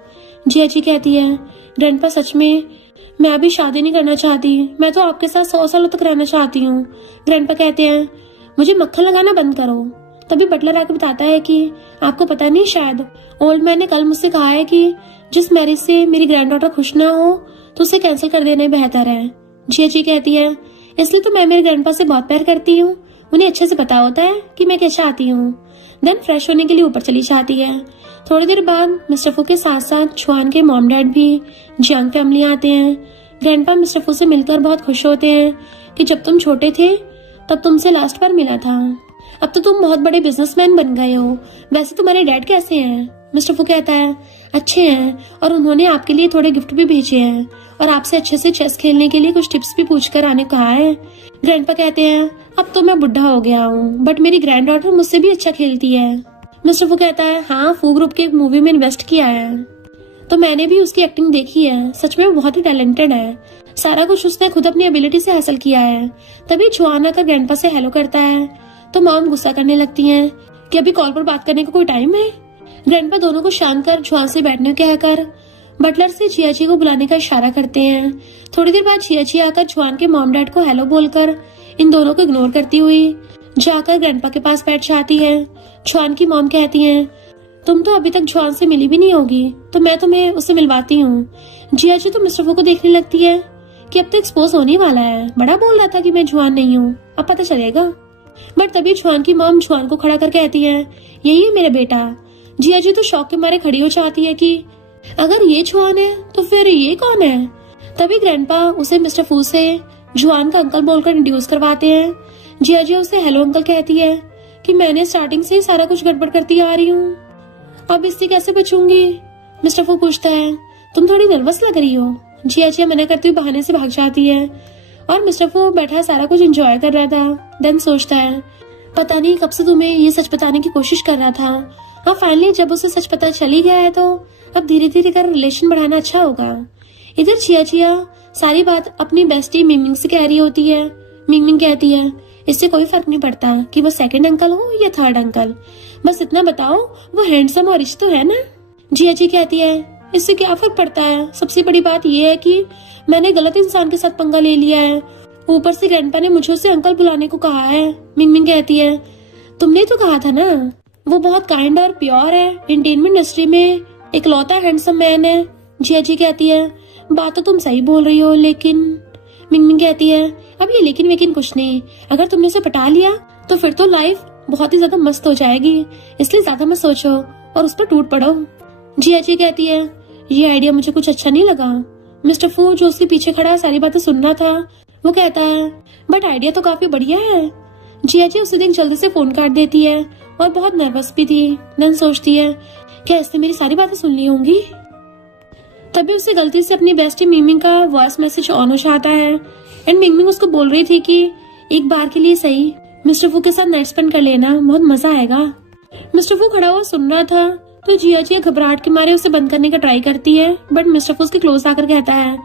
जिया कहती है, ग्रैंडपा सच में मैं अभी शादी नहीं करना चाहती, मैं तो आपके साथ 100 सालों तक रहना चाहती हूँ। ग्रैंडपा कहते हैं, मुझे मक्खन लगाना बंद करो। तभी बटलर आकर बताता है कि आपको पता नहीं, शायद ओल्ड मैन ने कल मुझसे कहा है कि जिस मैरिज से मेरी ग्रैंड डॉटर खुश ना हो तो उसे कैंसिल कर देना बेहतर है। जिया कहती है, इसलिए तो मैं मेरे ग्रैंडपा से बहुत प्यार करती हूँ, उन्हें अच्छे से पता होता है कि मैं क्या चाहती हूँ। देन फ्रेश होने के लिए ऊपर चली जाती है। थोड़ी देर बाद मिस्टर फू के साथ साथ छुआन के मॉम डैड भी जियांग फैमिली आते हैं। ग्रैंडपा मिस्टर फू से मिलकर बहुत खुश होते हैं कि जब तुम छोटे थे तब तुमसे लास्ट बार मिला था, अब तो तुम बहुत बड़े बिजनेसमैन बन गए हो। वैसे तुम्हारे डैड कैसे हैं? मिस्टर फू कहता है, अच्छे हैं और उन्होंने आपके लिए थोड़े गिफ्ट भी भेजे हैं और आपसे अच्छे से चेस खेलने के लिए कुछ टिप्स भी पूछकर आने को कहा है। ग्रैंडपा कहते हैं, अब तो मैं बुढ़ा हो गया हूँ बट मेरी ग्रैंड डॉटर मुझसे भी अच्छा खेलती है। मिस्टर फू कहता है, हाँ, फू ग्रुप के एक मूवी में इन्वेस्ट किया है तो मैंने भी उसकी एक्टिंग देखी है, सच में वो बहुत ही टैलेंटेड है, सारा कुछ उसने खुद अपनी एबिलिटी से हासिल किया है। तभी छुआन आकर ग्रैंडपा से हेलो करता है तो मॉम गुस्सा करने लगती हैं कि अभी कॉल पर बात करने का कोई टाइम है। ग्रैंडपा दोनों को शांत कर छुआन से बैठने को कहकर बटलर से जियाची को बुलाने का इशारा करते हैं। थोड़ी देर बाद जियाची आकर छुआन के मॉम डैड को हेलो बोलकर इन दोनों को इग्नोर करती हुई जाकर ग्रैंडपा के पास बैठ जाती है। छुआन की मॉम कहती हैं, तुम तो अभी तक छुआन से मिली भी नहीं होगी तो मैं तुम्हें उससे मिलवाती हूँ। जियाची तो मिस्टर फू को देखने लगती है कि अब तो एक्सपोज होने वाला है, बड़ा बोल रहा था कि मैं छुआन नहीं हूँ, अब पता चलेगा। बट तभी छुआन की मॉम छुआन को खड़ा कर कहती है, यही है मेरा बेटा। जियाची तो शौक के मारे खड़ी हो जाती है कि अगर ये छुआन है तो फिर ये कौन है। तभी ग्रैंडपा उसे मिस्टर फू से जुआन का अंकल बोलकर इंट्रोड्यूस करवाते हैं। जियाची उसे हेलो अंकल कहती है कि मैंने स्टार्टिंग से सारा कुछ गड़बड़ करती आ रही हूँ, अब इससे कैसे बचूंगी। मिस्टर फू पूछता है, तुम थोड़ी नर्वस लग रही हो। जिया मना करती हुई बहाने से भाग जाती है और मिस्टर फू बैठा सारा कुछ एंजॉय कर रहा था। देन सोचता है, पता नहीं कब से तुम्हें ये सच बताने की कोशिश कर रहा था। हाँ, फाइनली जब उसे सच पता चल ही गया है तो अब धीरे धीरे कर रिलेशन बढ़ाना अच्छा होगा। इधर जिया सारी बात अपनी बेस्टी मिंगमिंग से कह रही होती है। मिंगमिंग कहती है, इससे कोई फर्क नहीं पड़ता कि वो सेकंड अंकल हो या थर्ड अंकल, बस इतना बताओ वो हैंडसम और रिच तो है ना। जिया कहती है, इससे क्या फर्क पड़ता है, सबसे बड़ी बात यह है कि मैंने गलत इंसान के साथ पंगा ले लिया है ऊपर से ग्रैंडपा ने मुझे उसे अंकल बुलाने को कहा है। मिंगमिंग कहती है, तुमने तो कहा था ना वो बहुत काइंड और प्योर है, एंटरटेनमेंट इंडस्ट्री में इकलौता हैंडसम मैन है। जिया जी कहती है, बात तो तुम सही बोल रही हो, लेकिन मिंगमिंग कहती है, अब ये लेकिन वेकिन कुछ नहीं, अगर तुमने उसे पटा लिया तो फिर तो लाइफ बहुत ही ज्यादा मस्त हो जाएगी, इसलिए ज्यादा मत सोचो और उस पर टूट पड़ो। जिया जी कहती है, ये आइडिया मुझे कुछ अच्छा नहीं लगा। मिस्टर फू जो उसके पीछे खड़ा सारी बातें सुन रहा था, वो कहता है, बट आइडिया तो काफी बढ़िया है। जिया जी उसे देख जल्दी से फोन काट देती है और बहुत नर्वस भी थी। देन सोचती है, क्या इसने मेरी सारी बातें सुन ली होंगी। तभी उसे गलती से अपनी बेस्टी मिंगमिंग का वॉइस मैसेज ऑन हो जाता है एंड मिंगमिंग उसको बोल रही थी कि एक बार के लिए सही मिस्टर फू के साथ नाइट स्पेंड कर लेना, बहुत मजा आएगा। मिस्टर फू खड़ा हुआ सुन रहा था तो जिया जी घबराहट के मारे उसे बंद करने का ट्राई करती है, बट मिस्टर फू उसके क्लोज आकर कहता है,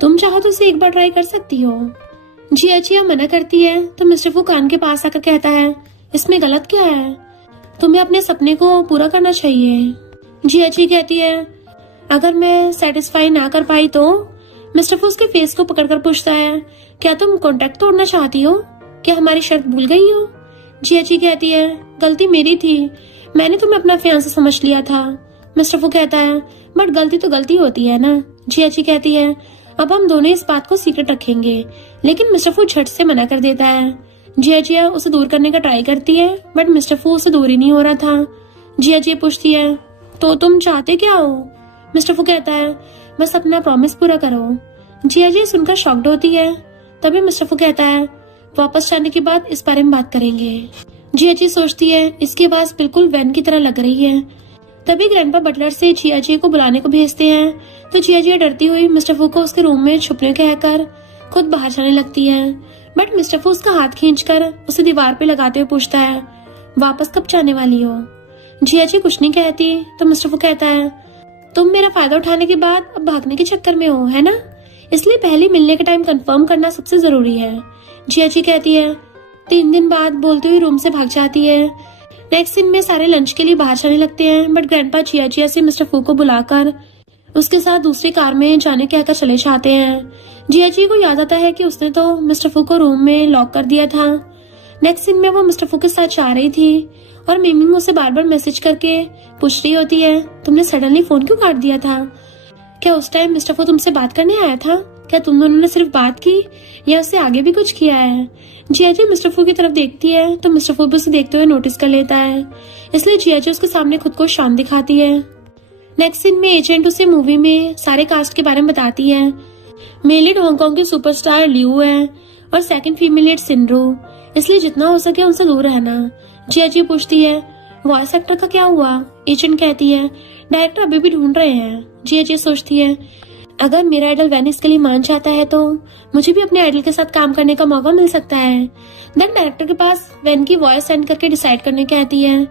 तुम चाहो तो उसे एक बार ट्राई कर सकती हो। जिया जी मना करती है तो मिस्टर फू कान के पास आकर कहता है, इसमें गलत क्या है, तुम्हें अपने सपने को पूरा करना चाहिए। जिया जी कहती है, अगर मैं सेटिस्फाई ना कर पाई तो? मिस्टर फू उसके फेस को पकड़कर पूछता है, क्या तुम कॉन्ट्रैक्ट तोड़ना चाहती हो? क्या हमारी शर्त भूल गई हो? जिया जी कहती है, गलती मेरी थी, मैंने तुम्हें अपना फियांसे समझ लिया था। मिस्टर फू कहता है, बट गलती तो गलती होती है ना। जिया जी कहती है, अब हम दोनों इस बात को सीक्रेट रखेंगे, लेकिन मिस्टर फू झट से मना कर देता है। जिया उसे दूर करने का ट्राई करती है, बट मिस्टर फू उसे दूर ही नहीं हो रहा था। जिया पूछती है, तो तुम चाहते क्या हो? मिस्टर फू कहता है, बस अपना प्रॉमिस पूरा करो। जिया सुनकर शॉक्ड होती है। तभी मिस्टर फू कहता है, वापस जाने के बाद इस बारे में बात करेंगे। जिया सोचती है, इसकी आवाज बिल्कुल वैन की तरह लग रही है। तभी ग्रैंडपा बटलर से जिया को बुलाने को भेजते हैं तो जिया डरती हुई मिस्टर फू को उसके रूम में छुपने कहकर खुद बाहर जाने लगती है, बट मिस्टर फू उसका हाथ खींचकर उसे दीवार पे लगाते हुए पूछता है, वापस कब जाने वाली हो? जिया कुछ नहीं कहती तो मिस्टर फू कहता है, तुम मेरा फायदा उठाने के बाद अब भागने के चक्कर में हो, है ना? इसलिए पहले मिलने का टाइम कंफर्म करना सबसे जरूरी है। जिया कहती है। 3 दिन बाद बोलते हुए रूम से भाग जाती है। नेक्स्ट सीन में सारे लंच के लिए बाहर जाने लगते हैं, बट ग्रैंडपा जिया से मिस्टर फू को बुलाकर उसके साथ दूसरी कार में जाने कहकर चले जाते हैं। जिया को याद आता है कि उसने तो मिस्टर फू को रूम में लॉक कर दिया था। नेक्स्ट सीन में वो मिस्टर फू के साथ जा रही थी और मिंगमिंग उसे बार बार मैसेज करके पूछ रही होती है, तुमने सडनली फोन क्यों काट दिया था? क्या उस टाइम मिस्टर फू तुमसे बात करने आया था? क्या तुम दोनों ने सिर्फ बात की या उससे आगे भी कुछ किया है? जिया मिस्टर फू की तरफ देखती है तो मिस्टर फू भी उसे देखते हुए नोटिस कर लेता है, इसलिए जिया उसके सामने खुद को शांत दिखाती है। नेक्स्ट सीन में एजेंट उसे मूवी में सारे कास्ट के बारे में बताती है। मेल लीड हांगकांग के सुपरस्टार लियू है और सेकंड फीमेल लीड सिंड्रो, इसलिए जितना हो सके उनसे दूर रहना। जिया पूछती है, वॉइस एक्टर का क्या हुआ? एजेंट कहती है, डायरेक्टर अभी भी ढूंढ रहे हैं। जिया सोचती है, अगर मेरा आइडल वैन इसके लिए मान जाता है तो मुझे भी अपने आइडल के साथ काम करने का मौका मिल सकता है। देन डायरेक्टर के पास वैन की वॉइस सेंड करके डिसाइड करने कहती है।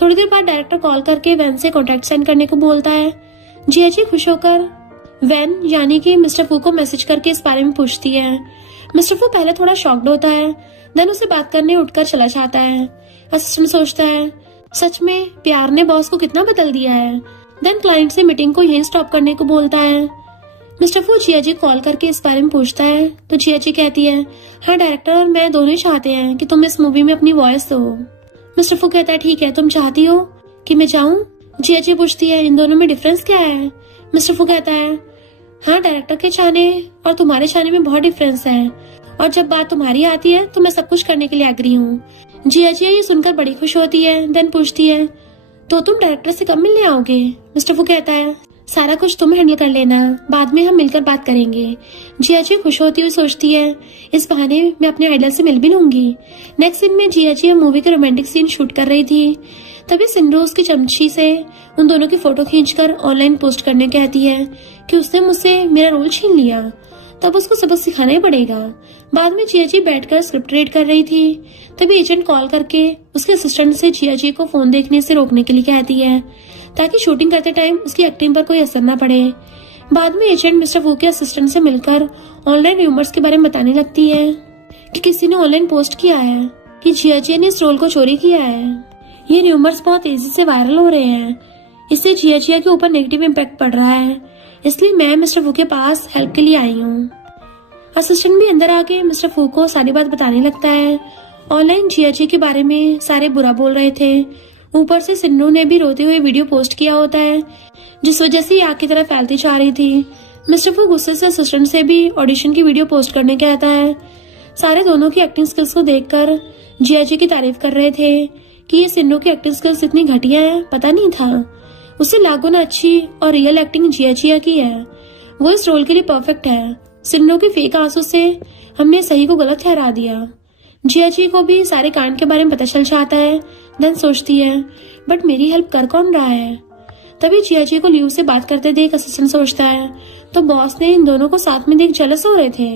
थोड़ी देर बाद डायरेक्टर कॉल करके वैन से कॉन्ट्रैक्ट सेंड करने को बोलता है। जिया खुश होकर वैन यानी कि मिस्टर फू को मैसेज करके इस बारे में पूछती है। मिस्टर फू पहले थोड़ा शॉक्ड होता है, देन उसे बात करने उठकर चला जाता है। असिस्टेंट सोचता है, सच में प्यार ने बॉस को कितना बदल दिया है। देन क्लाइंट से मीटिंग को यहीं स्टॉप करने को बोलता है। मिस्टर फू जिया कॉल करके इस बारे में पूछता है तो जिया कहती है, हाँ डायरेक्टर और मैं दोनों चाहते हैं कि तुम इस मूवी में अपनी वॉइस दो। मिस्टर फू कहता है, ठीक है, तुम चाहती हो कि मैं जाऊं? जिया पूछती है, इन दोनों में डिफरेंस क्या है? मिस्टर फू कहता है, हाँ डायरेक्टर के चाहने और तुम्हारे चाहने में बहुत डिफरेंस है, और जब बात तुम्हारी आती है तो मैं सब कुछ करने के लिए एग्री हूँ। जिया ये सुनकर बड़ी खुश होती है। देन पूछती है, तो तुम डायरेक्टर से कब मिलने आओगे? मिस्टर फू कहता है, सारा कुछ तुम हैंडल कर लेना, बाद में हम मिलकर बात करेंगे। जिया खुश होती हुई सोचती है, इस बहाने मैं अपने आइडल से मिल भी लूंगी। नेक्स्ट सीन में जिया मूवी के रोमांटिक सीन शूट कर रही थी। तभी सिंड्रो उसकी चमची से उन दोनों की फोटो खींचकर ऑनलाइन पोस्ट करने कहती है कि उसने मुझसे मेरा रोल छीन लिया, तब उसको सबक सिखाना ही पड़ेगा। बाद में जिया बैठकर स्क्रिप्ट रीड कर रही थी। तभी एजेंट कॉल करके उसके असिस्टेंट से जिया को फोन देखने से रोकने के लिए कहती है, ताकि शूटिंग करते टाइम उसकी एक्टिंग पर कोई असर न पड़े। बाद में एजेंट मिस्टर फू के असिस्टेंट से मिलकर ऑनलाइन र्यूमर्स के बारे में बताने लगती है कि किसी ने ऑनलाइन पोस्ट किया है कि जिया ने इस रोल को चोरी किया है। ये र्यूमर्स बहुत तेजी से वायरल हो रहे हैं, इससे जिया के ऊपर नेगेटिव इम्पैक्ट पड़ रहा है, इसलिए मैं मिस्टर फू के पास हेल्प के लिए आई हूँ। असिस्टेंट भी अंदर आके मिस्टर फू को सारी बात बताने लगता है। ऑनलाइन जियाजी के बारे में सारे बुरा बोल रहे थे। ऊपर से सिन्नू ने भी रोते हुए वीडियो पोस्ट किया होता है, जिस वजह से आग की तरह फैलती जा रही थी। मिस्टर फू गुस्से से असिस्टेंट से भी ऑडिशन की वीडियो पोस्ट करने के आता है। सारे दोनों की एक्टिंग स्किल्स को देखकर जियाजी की तारीफ कर रहे थे कि ये सिन्नू की एक्टिंग स्किल्स इतनी घटिया है, पता नहीं था। उससे लाख गुना अच्छी और रियल एक्टिंग जियाजिया की है। वो इस रोल के लिए परफेक्ट है। सिन्नू के फेक आंसू से हमने सही को गलत ठहरा दिया। जियाजी को भी सारे कांड के बारे में पता चल जाता है। देन सोचती है, बट मेरी हेल्प कर कौन रहा है। तभी जियाजी को लियू से बात करते देख असिस्टेंट सोचता है, तो बॉस ने इन दोनों को साथ में देख जेलस हो रहे थे।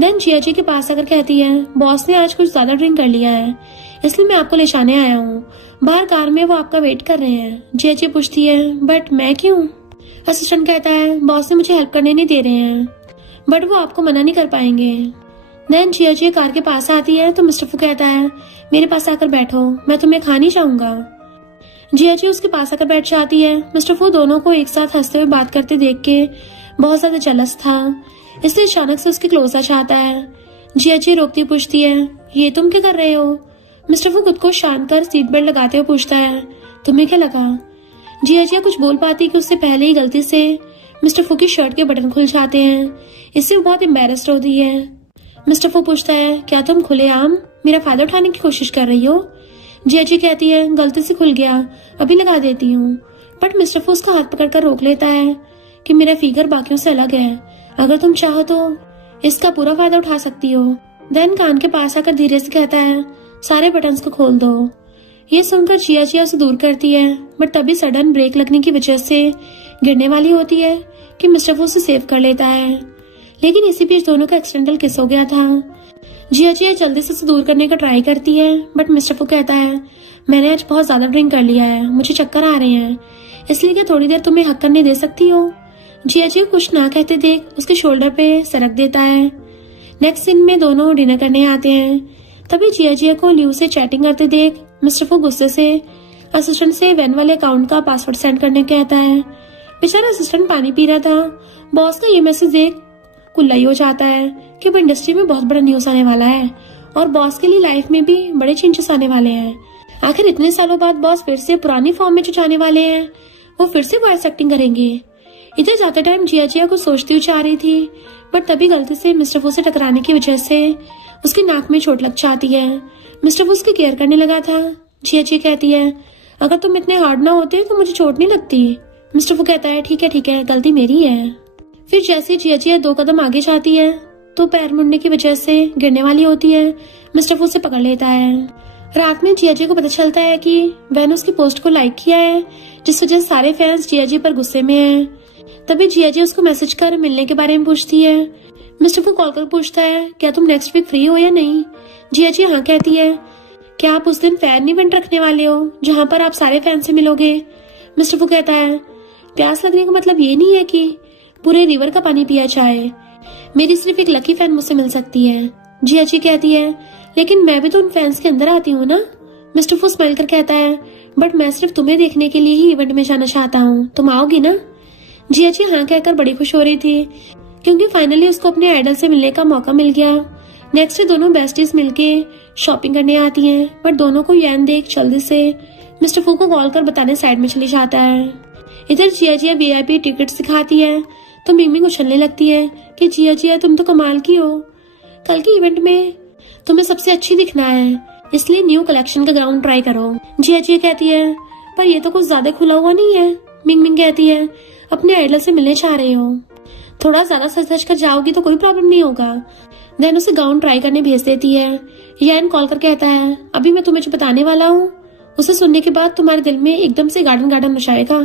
देन जियाजी के पास आकर कहती है, बॉस ने आज कुछ ज्यादा ड्रिंक कर लिया है, इसलिए मैं आपको ले जाने आया हूँ। बाहर कार में वो आपका वेट कर रहे हैं। जियाजी पूछती है, बट मैं क्यों? असिस्टेंट कहता है, बॉस ने मुझे हेल्प करने नहीं दे रहे हैं, बट वो आपको मना नहीं कर पाएंगे। देन जियाजी कार के पास आती है तो मिस्टर फू कहता है, मेरे पास आकर बैठो, मैं तुम्हें खा नहीं चाहूंगा। जियाजी उसके पास आकर बैठ जाती है। मिस्टर फू दोनों को एक साथ हंसते हुए बात करते देख के बहुत ज्यादा जेलस था, इसलिए अचानक से उसके क्लोज आ जाता है। जियाजी रोकती पूछती है, ये तुम क्या कर रहे हो? मिस्टर फू खुद को शांत कर सीट बेल्ट लगाते हुए पूछता है, तुम्हें क्या लगा? जियाजिया कुछ बोल पाती कि उससे पहले ही गलती से मिस्टर फू की शर्ट के बटन खुल जाते हैं। इससे वो बहुत एम्बेरस्ड होती है। मिस्टर फू पूछता है, क्या तुम खुलेआम मेरा फायदा उठाने की कोशिश कर रही हो? जियाजी कहती है, गलती से खुल गया, अभी लगा देती हूँ। बट मिस्टर फू उसका हाथ पकड़कर रोक लेता है कि मेरा फिगर बाकियों से अलग है, अगर तुम चाहो तो इसका पूरा फायदा उठा सकती हो। देन कान के पास आकर धीरे से कहता है, सारे बटन्स को खोल दो। ये सुनकर जियाजिया उसे दूर करती है, बट तभी सडन ब्रेक लगने की वजह से गिरने वाली होती है कि मिस्टर फू उसे सेव कर लेता है। लेकिन इसी बीच दोनों का एक्सीडेंटल किस हो गया था। जियाजिया जल्दी से उसे दूर करने का ट्राई करती है, बट मिस्टर फू कहता है, मैंने आज बहुत ज्यादा ड्रिंक कर लिया है, मुझे चक्कर आ रहे हैं, इसलिए क्या थोड़ी देर तुम्हें हक करने दे सकती हो? जियाजिया कुछ ना कहते देख उसके शोल्डर पे सरक देता है। नेक्स्ट सीन में दोनों डिनर करने आते हैं। तभी जियाजिया को लियू से चैटिंग करते देख मिस्टर फू गुस्से से असिस्टेंट से वैन वाले अकाउंट का पासवर्ड सेंड करने कहता है। बेचारा असिस्टेंट पानी पी रहा था। बॉस का ये मैसेज देख कुल्ला हो जाता है कि अब इंडस्ट्री में बहुत बड़ा न्यूज आने वाला है और बॉस के लिए लाइफ में भी बड़े चेंजेस आने वाले हैं। आखिर इतने सालों बाद बॉस फिर से पुरानी फॉर्म में जो जाने वाले हैं, वो फिर से वॉइस एक्टिंग करेंगे। इधर जाते टाइम जियाजिया को सोचती हुई जा रही थी, बट तभी गलती से मिस्टर फू से टकराने की वजह से उसकी नाक में चोट लग जाती है। मिस्टर फू उसकी केयर करने लगा था। जियाजिया कहती है, अगर तुम इतने हार्ड ना होते तो मुझे चोट नहीं लगती। मिस्टर फू कहता है, ठीक है, गलती मेरी है। फिर जैसे जियाजिया 2 कदम आगे जाती है तो पैर मुड़ने की वजह से गिरने वाली होती है। मिस्टर फू उसे पकड़ लेता है। रात में जियाजिया को पता चलता है कि वैन उसकी पोस्ट को लाइक किया है, जिस वजह से सारे फैंस जियाजिया पर गुस्से में हैं। तभी जियाजिया उसको मैसेज कर मिलने के बारे में पूछती है। मिस्टर फू कॉल कर पूछता है, क्या तुम नेक्स्ट वीक फ्री हो या नहीं? जियाजिया हाँ कहती है। क्या आप उस दिन फैन इवेंट रखने वाले हो जहाँ पर आप सारे फैन से मिलोगे? मिस्टर फू कहता है, प्यास लगने का मतलब ये नहीं है कि पूरे रिवर का पानी पिया जाए, मेरी सिर्फ एक लकी फैन मुझसे मिल सकती है। जियाजी कहती है, लेकिन मैं भी तो उन फैंस के अंदर आती हूँ ना। मिस्टर फू स्माइल कर कहता है, बट मैं सिर्फ तुम्हें देखने के लिए ही इवेंट में जाना चाहता हूँ, तुम आओगी ना? जियाजी हाँ कहकर बड़ी खुश हो रही थी, क्योंकि फाइनली उसको अपने आइडल से मिलने का मौका मिल गया। नेक्स्ट डे दोनों बेस्टीज मिलके शॉपिंग करने आती हैं, बट दोनों को यैन देख जल्दी से मिस्टर फू को कॉल कर बताने साइड में चले जाता है। इधर जियाजिया वीआईपी टिकट दिखाती है तो मिंगमिंग उछलने लगती है कि जियाजिया तुम तो कमाल की हो, कल के इवेंट में तुम्हें सबसे अच्छी दिखना है, इसलिए न्यू कलेक्शन का गाउन ट्राई करो। जियाजिया कहती है, पर ये तो कुछ ज्यादा खुला हुआ नहीं है। मिंगमिंग कहती है, अपने आइडल से मिलने चाह रहे हो, थोड़ा ज्यादा सच कर जाओगी तो कोई प्रॉब्लम नहीं होगा। देन उसे गाउन ट्राई करने भेज देती है। यान कॉल कर कहता है, अभी मैं तुम्हें जो बताने वाला हूँ उसे सुनने के बाद तुम्हारे दिल में एकदम से गार्डन मचाएगा।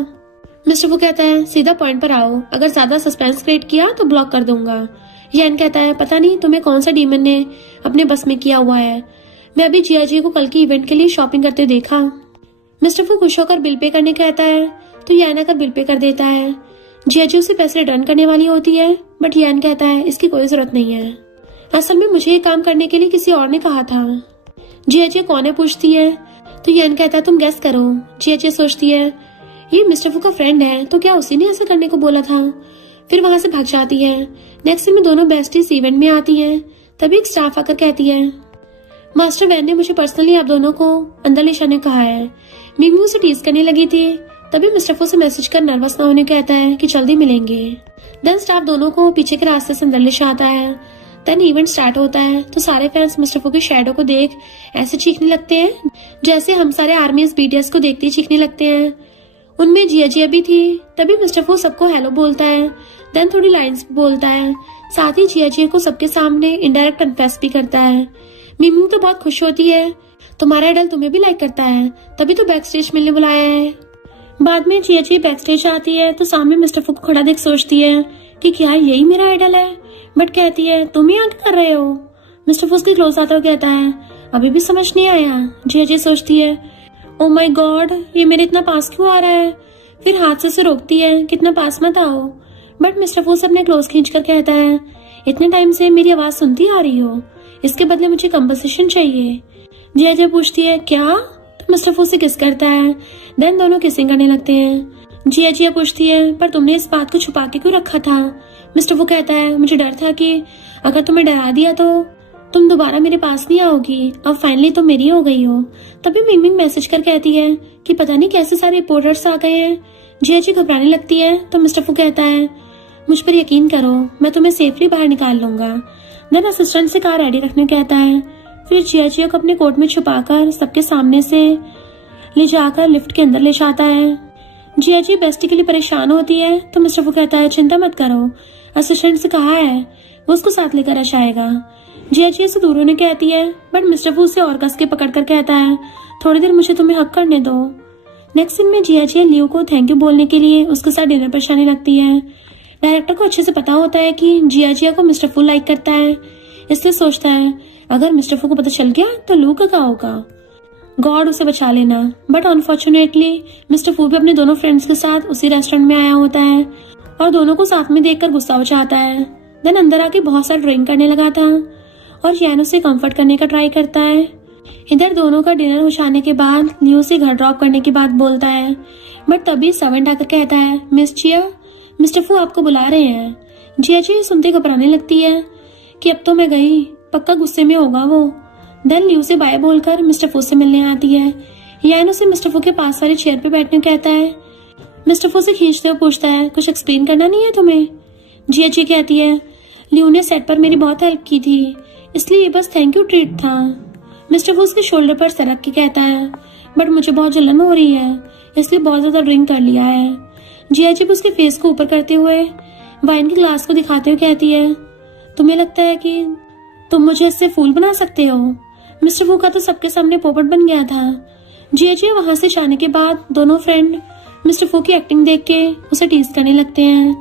मिस्टर वो कहता है, सीधा पॉइंट पर आओ, अगर ज्यादा सस्पेंस क्रिएट किया तो ब्लॉक कर दूंगा। यान कहता है, पता नहीं तुम्हें कौन सा डीमन ने अपने बस में किया हुआ है, मैं अभी जियाजी को कल की इवेंट के लिए शॉपिंग करते देखा। मिस्टर फू खुश होकर बिल पे करने कहता है तो यान आकर बिल पे कर देता है। जियाजी उसे पैसे रिटर्न करने वाली होती है, बट यान कहता है इसकी कोई जरूरत नहीं है, असल में मुझे ये काम करने के लिए किसी और ने कहा था। जियाजी कौन है पूछती है तो यान कहता है तुम गेस करो। जियाजी सोचती है ये मिस्टर फू का फ्रेंड है तो क्या उसी ने ऐसा करने को बोला था। फिर वहां से भाग जाती है। नेक्स्ट सीन में दोनों बेस्टीज इवेंट में आती हैं। तभी एक स्टाफ आकर कहती है, मास्टर वैन ने मुझे पर्सनली आप दोनों को अंदर ले जाने कहा है। मिमी उसे टीज करने लगी थी। तभी मिस्टर फू से मैसेज कर नर्वस ना होने कहता है कि जल्दी मिलेंगे। देन स्टाफ दोनों को पीछे के रास्ते से अंदर ले जाता है। देन इवेंट स्टार्ट होता है तो सारे फैंस मिस्टर फू की शैडो को देख ऐसे चीखने लगते हैं जैसे हम सारे आर्मीज बीटीएस को देखते ही चीखने लगते हैं। उनमें जिया जिया भी थी। तभी मिस्टर फू सबको हेलो बोलता है। देन थोड़ी लाइंस बोलता है। साथ ही जिया जिया को सबके सामने इनडायरेक्ट कन्फेस भी करता है। मिमी तो बहुत खुश होती है, तुम्हारा आइडल तुम्हें भी लाइक करता है, तभी तो बैक स्टेज मिलने बुलाया है। बाद में जिया जिया बैक स्टेज आती है तो सामने मिस्टर फू को खड़ा देख सोचती है कि क्या यही मेरा आइडल है, बट कहती है तुम यहाँ क्या कर रहे हो। मिस्टर फू उसके क्लोज आता हुआ कहता है अभी भी समझ नहीं आया। जिया जिया सोचती है ओ माय गॉड, ये मेरे इतना पास क्यों आ रहा है। फिर हाथ से उसे रोकती है कि इतना पास मत आओ। बट मिस्टर फू से अपने क्लोज खींच कर कहता है इतने टाइम से मेरी आवाज सुनती आ रही हो, इसके बदले मुझे कंपनसेशन चाहिए। जिया जिया पूछती है क्या, तो मिस्टर फू से किस करता है। देन दोनों किसिंग करने लगते हैं। जिया जिया पूछती है पर तुमने इस बात को छुपा के क्यों रखा था। मिस्टर फू कहता है मुझे डर था कि अगर तुम्हें डरा दिया तो तुम दोबारा मेरे पास नहीं आओगी। अब फाइनली तुम मेरी हो गई हो। तभी मिमी मैसेज कर कहती है कि पता नहीं कैसे सारे रिपोर्टर्स आ गए हैं। जिया जी घबराने लगती है तो मिस्टर फू कहता है मुझ पर यकीन करो, मैं तुम्हें सेफली बाहर निकाल लूंगा। देन असिस्टेंट से कार रेडी रखने कहता है। फिर जिया जिया को अपने कोट में छुपाकर सबके सामने से ले जाकर लिफ्ट के अंदर ले जाता है। जिया जी बेस्टी के लिए परेशान होती है तो मिस्टर फू कहता है चिंता मत करो, असिस्टेंट से कहा है वो उसको साथ लेकर आ जाएगा। जिया जिया से दूर होने कहती है बट मिस्टर फू उसे और कस के पकड़ कर कहता है थोड़ी देर मुझे तुम्हें हक करने दो। नेक्स्ट सीन में जिया जिया लियो को थैंक यू बोलने के लिए उसके साथ डिनर पर जाने लगती है। डायरेक्टर को अच्छे से पता होता है कि जिया जिया को मिस्टर फू लाइक करता है, इसलिए सोचता है अगर मिस्टर फू को पता चल गया तो लू का क्या होगा, गॉड उसे बचा लेना। बट अनफॉर्चुनेटली मिस्टर फू भी अपने दोनों फ्रेंड्स के साथ उसी रेस्टोरेंट में आया होता है और दोनों को साथ में देखकर गुस्सा हो जाता है। देन अंदर आके बहुत सारा ड्रिंक करने लगा था और यान उसे कंफर्ट करने का ट्राई करता है। इधर दोनों का डिनर हो जाने के बाद लियो से घर ड्रॉप करने की बात बोलता है बट तभी सर्वेंट आकर कहता है मिस जिया, मिस्टर फू आपको बुला रहे हैं। जिया जी सुनते घबराने लगती है कि अब तो मैं गई, पक्का गुस्से में होगा वो। देन लियो से बाय बोलकर मिस्टर फू से मिलने आती है। यान उसे मिस्टर फू के पास वाली चेयर पे बैठने को कहता है। मिस्टर फू से खींचते हुए पूछता है कुछ एक्सप्लेन करना नहीं है तुम्हें। जिया जी कहती है लियो ने सेट पर मेरी बहुत हेल्प की थी, इसलिए ये बस थैंक यू ट्रीट था। मिस्टर फू उसके शोल्डर पर सरक के कहता है बट मुझे बहुत जलन हो रही है, इसलिए बहुत ज्यादा ड्रिंक कर लिया है। जिया जी उसके फेस को ऊपर करते हुए वाइन के ग्लास को दिखाते हुए कहती है तुम्हें लगता है कि तुम मुझे इससे फूल बना सकते हो। मिस्टर फू का तो सबके सामने पोपट बन गया था। जिया जी वहां से जाने के बाद दोनों फ्रेंड मिस्टर फू की एक्टिंग देख के उसे टीज करने लगते हैं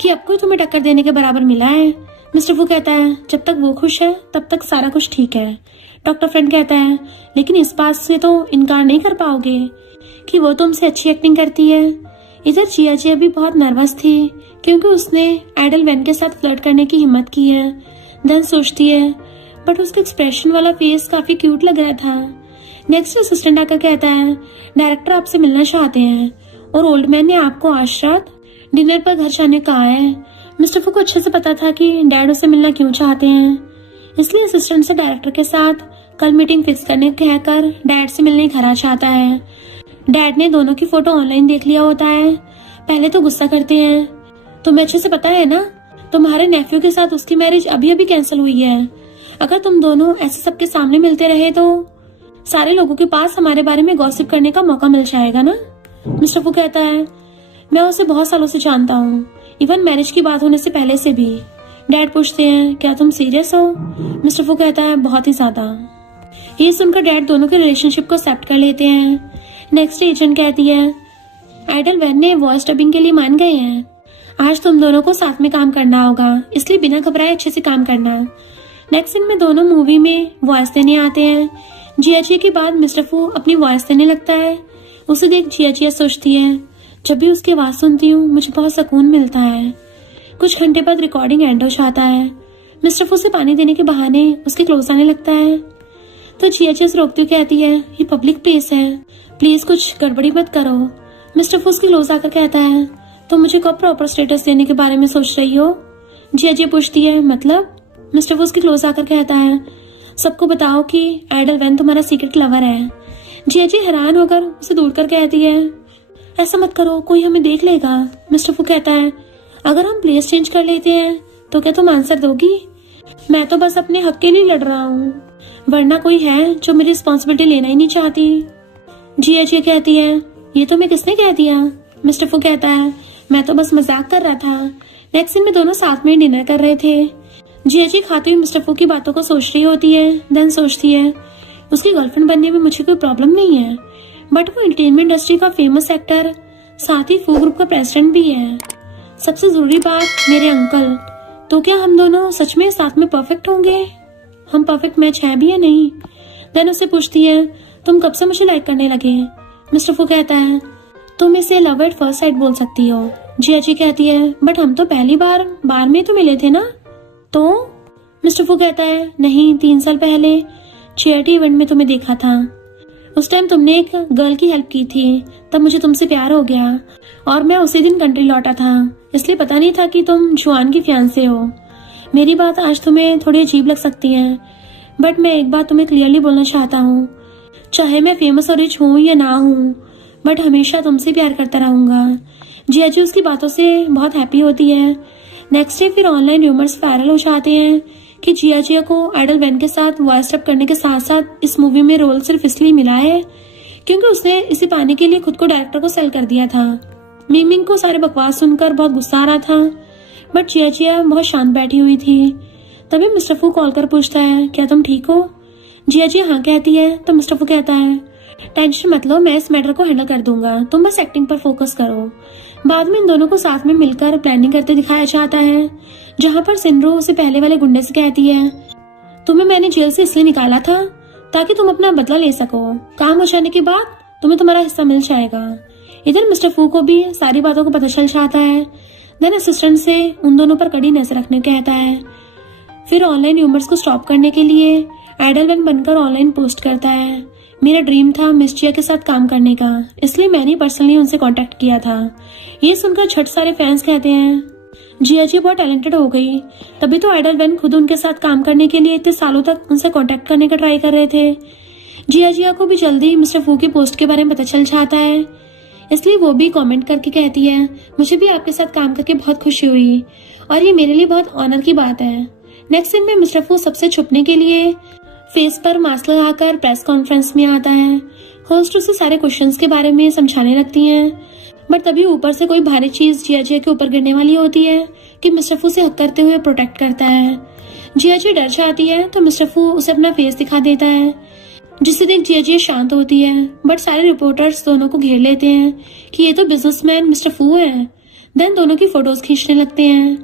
कि अब कोई तुम्हें टक्कर देने के बराबर मिला है। मिस्टर फू कहता है जब तक वो खुश है तब तक सारा कुछ ठीक है। डॉक्टर फ्रेंड कहता है लेकिन इस बात से तो इनकार नहीं कर पाओगे कि वो तुमसे अच्छी एक्टिंग करती है। इधर जिया जिया भी बहुत नर्वस थी क्योंकि उसने आइडल वैन के साथ फ्लर्ट करने की हिम्मत की है। देन सोचती है बट उसका एक्सप्रेशन वाला फेस काफी क्यूट लग रहा था। नेक्स्ट असिस्टेंट आकर कहता है डायरेक्टर आपसे मिलना चाहते हैं और ओल्ड मैन ने आपको आज रात डिनर पर घर जाने कहा है। मिस्टर फू को अच्छे से पता था कि डैड उसे मिलना क्यों चाहते हैं, इसलिए असिस्टेंट से डायरेक्टर के साथ कल मीटिंग फिक्स करने कहकर डैड से मिलने घर आ चाहता है। डैड ने दोनों की फोटो ऑनलाइन देख लिया होता है। पहले तो गुस्सा करते हैं, तुम्हें अच्छे से पता है ना तुम्हारे नेफ्यू के साथ उसकी मैरिज अभी अभी कैंसिल हुई है। अगर तुम दोनों ऐसे सबके सामने मिलते रहे तो सारे लोगों के पास हमारे बारे में गॉसिप करने का मौका मिल जाएगा ना। मिस्टर फू कहता है मैं उसे बहुत सालों से जानता हूँ, इवन मैरिज की बात होने से पहले से भी। डैड पूछते हैं क्या तुम सीरियस हो। मिस्टर फू कहता है बहुत ही ज्यादा। ये सुनकर डैड दोनों के रिलेशनशिप को एक्सेप्ट कर लेते हैं। नेक्स्ट एजेंट कहती है आइडल वैन ने वॉइस डबिंग के लिए मान गए हैं, आज तुम दोनों को साथ में काम करना होगा, इसलिए बिना घबराए अच्छे से काम करना। नेक्स्ट सीन में दोनों मूवी में वॉइस देने आते हैं। जिया जिया के बाद मिस्टर फू अपनी वॉइस देने लगता है। उसे देख जिया जिया सोचती है जब भी उसकी आवाज सुनती हूँ मुझे बहुत सुकून मिलता है। कुछ घंटे बाद रिकॉर्डिंग एंड हो जाता है। मिस्टर फू से पानी देने के बहाने उसके क्लोज आने लगता है तो जिया जिया से रोकती हुई कहती है ये पब्लिक प्लेस है, प्लीज कुछ गड़बड़ी मत करो। मिस्टर फू उसके क्लोज आकर कहता है तो मुझे कब प्रॉपर स्टेटस देने के बारे में सोच रही हो? जिया जी पूछती है। मतलब? मिस्टर वो उसके क्लोज आकर कहता है, सबको बताओ कि आइडल वैन तुम्हारा सीक्रेट लवर है। जिया जी हैरान होकर उसे दूर कर कहती है, ऐसा मत करो, कोई हमें देख लेगा। मिस्टर फू कहता है, अगर हम प्लेस चेंज कर लेते हैं तो क्या तुम आंसर दोगी? मैं तो बस अपने हक के लिए लड़ रहा हूँ, वरना कोई है जो मेरी रिस्पॉन्सिबिलिटी लेना ही नहीं चाहती। जिया जी कहती है, ये तुम्हें किसने कह दिया? मिस्टर फू कहता है, मैं तो बस मजाक कर रहा था। नेक्स्ट दिन में दोनों साथ में डिनर कर रहे थे। जिया जी खाते हुए मिस्टर फू की बातों को सोच रही होती है। देन सोचती है, उसकी गर्लफ्रेंड बनने में मुझे कोई प्रॉब्लम नहीं है, बट वो एंटरटेनमेंट इंडस्ट्री का फेमस एक्टर, साथ ही फू ग्रुप का प्रेसिडेंट भी है। सबसे जरूरी बात, मेरे अंकल। तो क्या हम दोनों सच में साथ में परफेक्ट होंगे? हम परफेक्ट मैच है भी या नहीं? देन उससे पूछती है, तुम कब से मुझे लाइक करने लगे? मिस्टर फू कहता है, तुम इसे लव एट फर्स्ट साइट बोल सकती हो। जिया जी कहती है, बट हम तो पहली बार में तो मिले थे ना? तो मिस्टर फू कहता है, नहीं, 3 साल पहले चैरिटी इवेंट में तुम्हें देखा था। उस टाइम तुमने एक गर्ल की हेल्प की थी, तब मुझे तुमसे प्यार हो गया और मैं उसी दिन कंट्री लौटा था, इसलिए पता नहीं था कि तुम जुआन की फियांसे हो। मेरी बात आज तुम्हें थोड़ी अजीब लग सकती है, बट मैं एक बात तुम्हें क्लियरली बोलना चाहता हूँ, चाहे मैं फेमस और रिच हूँ या ना हूँ, बट हमेशा तुमसे प्यार करता रहूंगा। जिया जी उसकी बातों से बहुत हैप्पी होती है। नेक्स्ट डे फिर ऑनलाइन र्यूमर्स वायरल हो जाते हैं कि जिया जी को आइडल वैन के साथ वॉइस डब करने के साथ साथ इस मूवी में रोल सिर्फ इसलिए मिला है क्योंकि उसने इसे पाने के लिए खुद को डायरेक्टर को सेल कर दिया था। मिंग को सारे बकवास सुनकर बहुत गुस्सा आ रहा था, बट जिया बहुत शांत बैठी हुई थी। तभी मिस्टर फू कॉल कर पूछता है, क्या तुम ठीक हो? जिया हाँ कहती है। तो मिस्टर फू कहता है, टेंशन मत लो, मैं इस मैटर को हैंडल कर दूंगा, तुम बस एक्टिंग पर फोकस करो। बाद में इन दोनों को साथ में मिलकर प्लानिंग करते दिखाया जाता है, जहाँ पर सिंड्रो उसे पहले वाले गुंडे से कहती है, तुम्हें मैंने जेल से इसलिए निकाला था ताकि तुम अपना बदला ले सको, काम हो जाने के बाद तुम्हें तुम्हारा हिस्सा मिल जाएगा। इधर मिस्टर फू को भी सारी बातों को पता चल जाता है। देन असिस्टेंट से उन दोनों पर कड़ी नजर रखने कहता है। फिर ऑनलाइन र्यूमर्स को स्टॉप करने के लिए आइडल वैन बनकर ऑनलाइन पोस्ट करता है, मेरा ड्रीम था मिस जिया के साथ काम करने का, इसलिए मैंने पर्सनली उनसे कांटेक्ट किया था। ये सुनकर झट सारे फैंस कहते हैं, जिया जी बहुत टैलेंटेड हो गई, तभी तो आइडल वैन खुद उनके साथ काम करने के लिए इतने सालों तक उनसे कांटेक्ट करने का ट्राई कर रहे थे। जिया को भी जल्दी मिस्टर फू की पोस्ट के बारे में पता चल जाता है, इसलिए वो भी कमेंट करके कहती है, मुझे भी आपके साथ काम करके बहुत खुशी हुई और ये मेरे लिए बहुत ऑनर की बात है। नेक्स्ट सीन में मिस्टर फू सबसे छुपने के लिए फेस पर मास्क लगाकर प्रेस कॉन्फ्रेंस में आता है। होस्ट उसे सारे क्वेश्चंस के बारे में समझाने लगती हैं, बट तभी ऊपर से कोई भारी चीज जिया के ऊपर गिरने वाली होती है कि मिस्टर फू से हक करते हुए प्रोटेक्ट करता है। जिया डर जाती है तो मिस्टर फू उसे अपना फेस दिखा देता है, जिससे देख जिया शांत होती है, बट सारे रिपोर्टर्स दोनों को घेर लेते हैं कि ये तो बिजनेसमैन मिस्टर फू है। देन दोनों की फोटोज खींचने लगते हैं।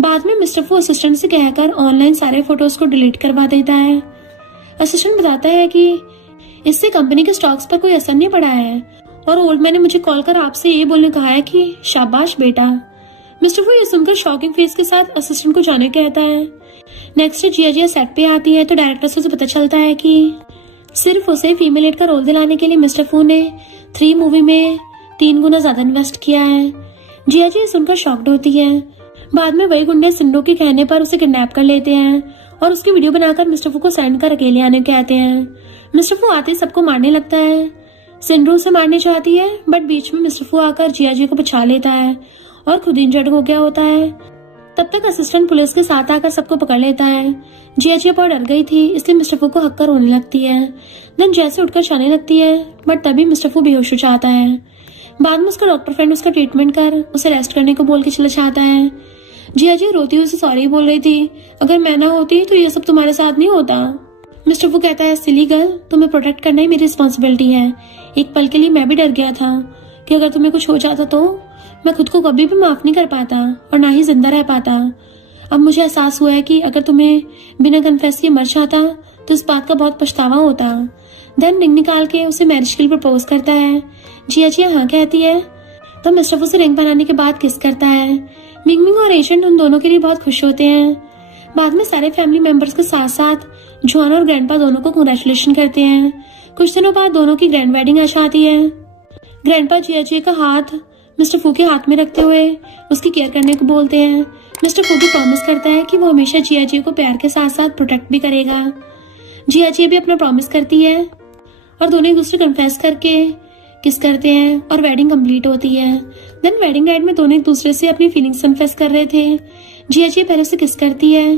बाद में मिस्टर फू असिस्टेंट से कहकर ऑनलाइन सारे फोटोज को डिलीट करवा देता है। असिस्टेंट बताता है कि इससे कंपनी के स्टॉक्स पर कोई असर नहीं पड़ा है और ओल्ड मैन ने मुझे कॉल कर आपसे ये बोलने कहा है कि शाबाश बेटा। मिस्टर फू ये सुनकर शॉकिंग फेस के साथ असिस्टेंट को जाने कहता है। नेक्स्ट जिया सेट पे आती है तो डायरेक्टर से उसे पता चलता है कि सिर्फ उसे फीमेल लीड का रोल दिलाने के लिए मिस्टर फू ने 3 मूवी में 3 गुना ज्यादा इन्वेस्ट किया है। जिया सुनकर शॉक्ड होती है। बाद में वही गुंडे सिंड्रो के कहने पर उसे किडनैप कर लेते हैं और उसकी वीडियो बनाकर मिस्टर फू को सेंड कर अकेले आने कहते हैं। मिस्टर फू आते ही सबको मारने लगता है। सिंड्रो उसे मारने चाहती है, बट बीच में मिस्टर फू आकर जिया को बचा लेता है और खुद इंजर्ड हो गया होता है। तब तक असिस्टेंट पुलिस के साथ आकर सबको पकड़ लेता है। जिया बहुत डर गई थी, इसलिए मिस्टर फू को हक कर रोने लगती है। देन जैसे उठकर जाने लगती है, बट तभी मिस्टर फू बेहोश हो जाता है। बाद में उसका डॉक्टर फ्रेंड उसका ट्रीटमेंट कर उसे रेस्ट करने को बोल के चला जाता है। जिया रोती हुई उसे सॉरी बोल रही थी, अगर मैं ना होती तो ये सब तुम्हारे साथ नहीं होता। मिस्टर फू कहता है, सिली गर्ल, तुम्हें प्रोटेक्ट करना ही मेरी रिस्पॉन्सिबिलिटी है। एक पल के लिए मैं भी डर गया था कि अगर तुम्हें कुछ हो जाता तो मैं खुद को कभी भी माफ नहीं कर पाता और ना ही जिंदा रह पाता। अब मुझे एहसास हुआ है कि अगर तुम्हें बिना कन्फेस किए मर जाता तो इस बात का बहुत पछतावा होता। देन रिंग निकाल के उसे मैरिज के लिए प्रपोज करता है। जिया हाँ कहती है तो मिस्टर फू से रिंग बनाने के बाद किस करता है। मिंग और एजेंट उन दोनों के लिए बहुत खुश होते हैं। बाद में सारे फैमिली मेंबर्स के साथ साथ जॉन और ग्रैंडपा दोनों को कांग्रेचुलेशन करते हैं। कुछ दिनों बाद दोनों की ग्रैंड वेडिंग आ जाती है। ग्रैंडपा जिया का हाथ मिस्टर फू के हाथ में रखते हुए उसकी केयर करने को बोलते हैं। मिस्टर फू भी प्रॉमिस करता है कि वो हमेशा जिया जी को प्यार के साथ साथ प्रोटेक्ट भी करेगा। जिया जी भी अपना प्रॉमिस करती है और दोनों एक दूसरे कन्फेस करके किस करते हैं और वेडिंग कंप्लीट होती है। देन वेडिंग नाइट में दोनों एक दूसरे से अपनी फीलिंग्स कन्फेस कर रहे थे। जिया जी पहले से किस करती है।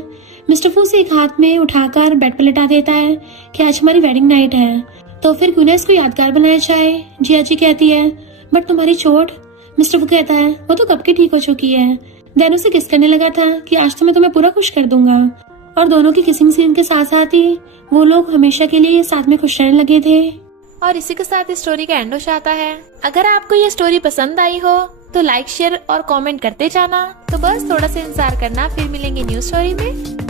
मिस्टर फू से एक हाथ में उठाकर बेड पर लिटा देता है कि आज हमारी वेडिंग नाइट है, तो फिर क्यों ना इसको यादगार बनाया जाए। जिया जी कहती है बट तुम्हारी चोट। मिस्टर फू कहता है वो तो कब की ठीक हो चुकी है। देन उसे किस करने लगा था कि आज तो मैं तुम्हें पूरा खुश कर दूंगा। और दोनों की किसिंग सीन के साथ साथ ही वो लोग हमेशा के लिए साथ में खुश रहने लगे थे। और इसी के साथ इस स्टोरी का एंड हो जाता है। अगर आपको ये स्टोरी पसंद आई हो तो लाइक शेयर और कमेंट करते जाना। तो बस थोड़ा सा इंतजार करना, फिर मिलेंगे न्यू स्टोरी में।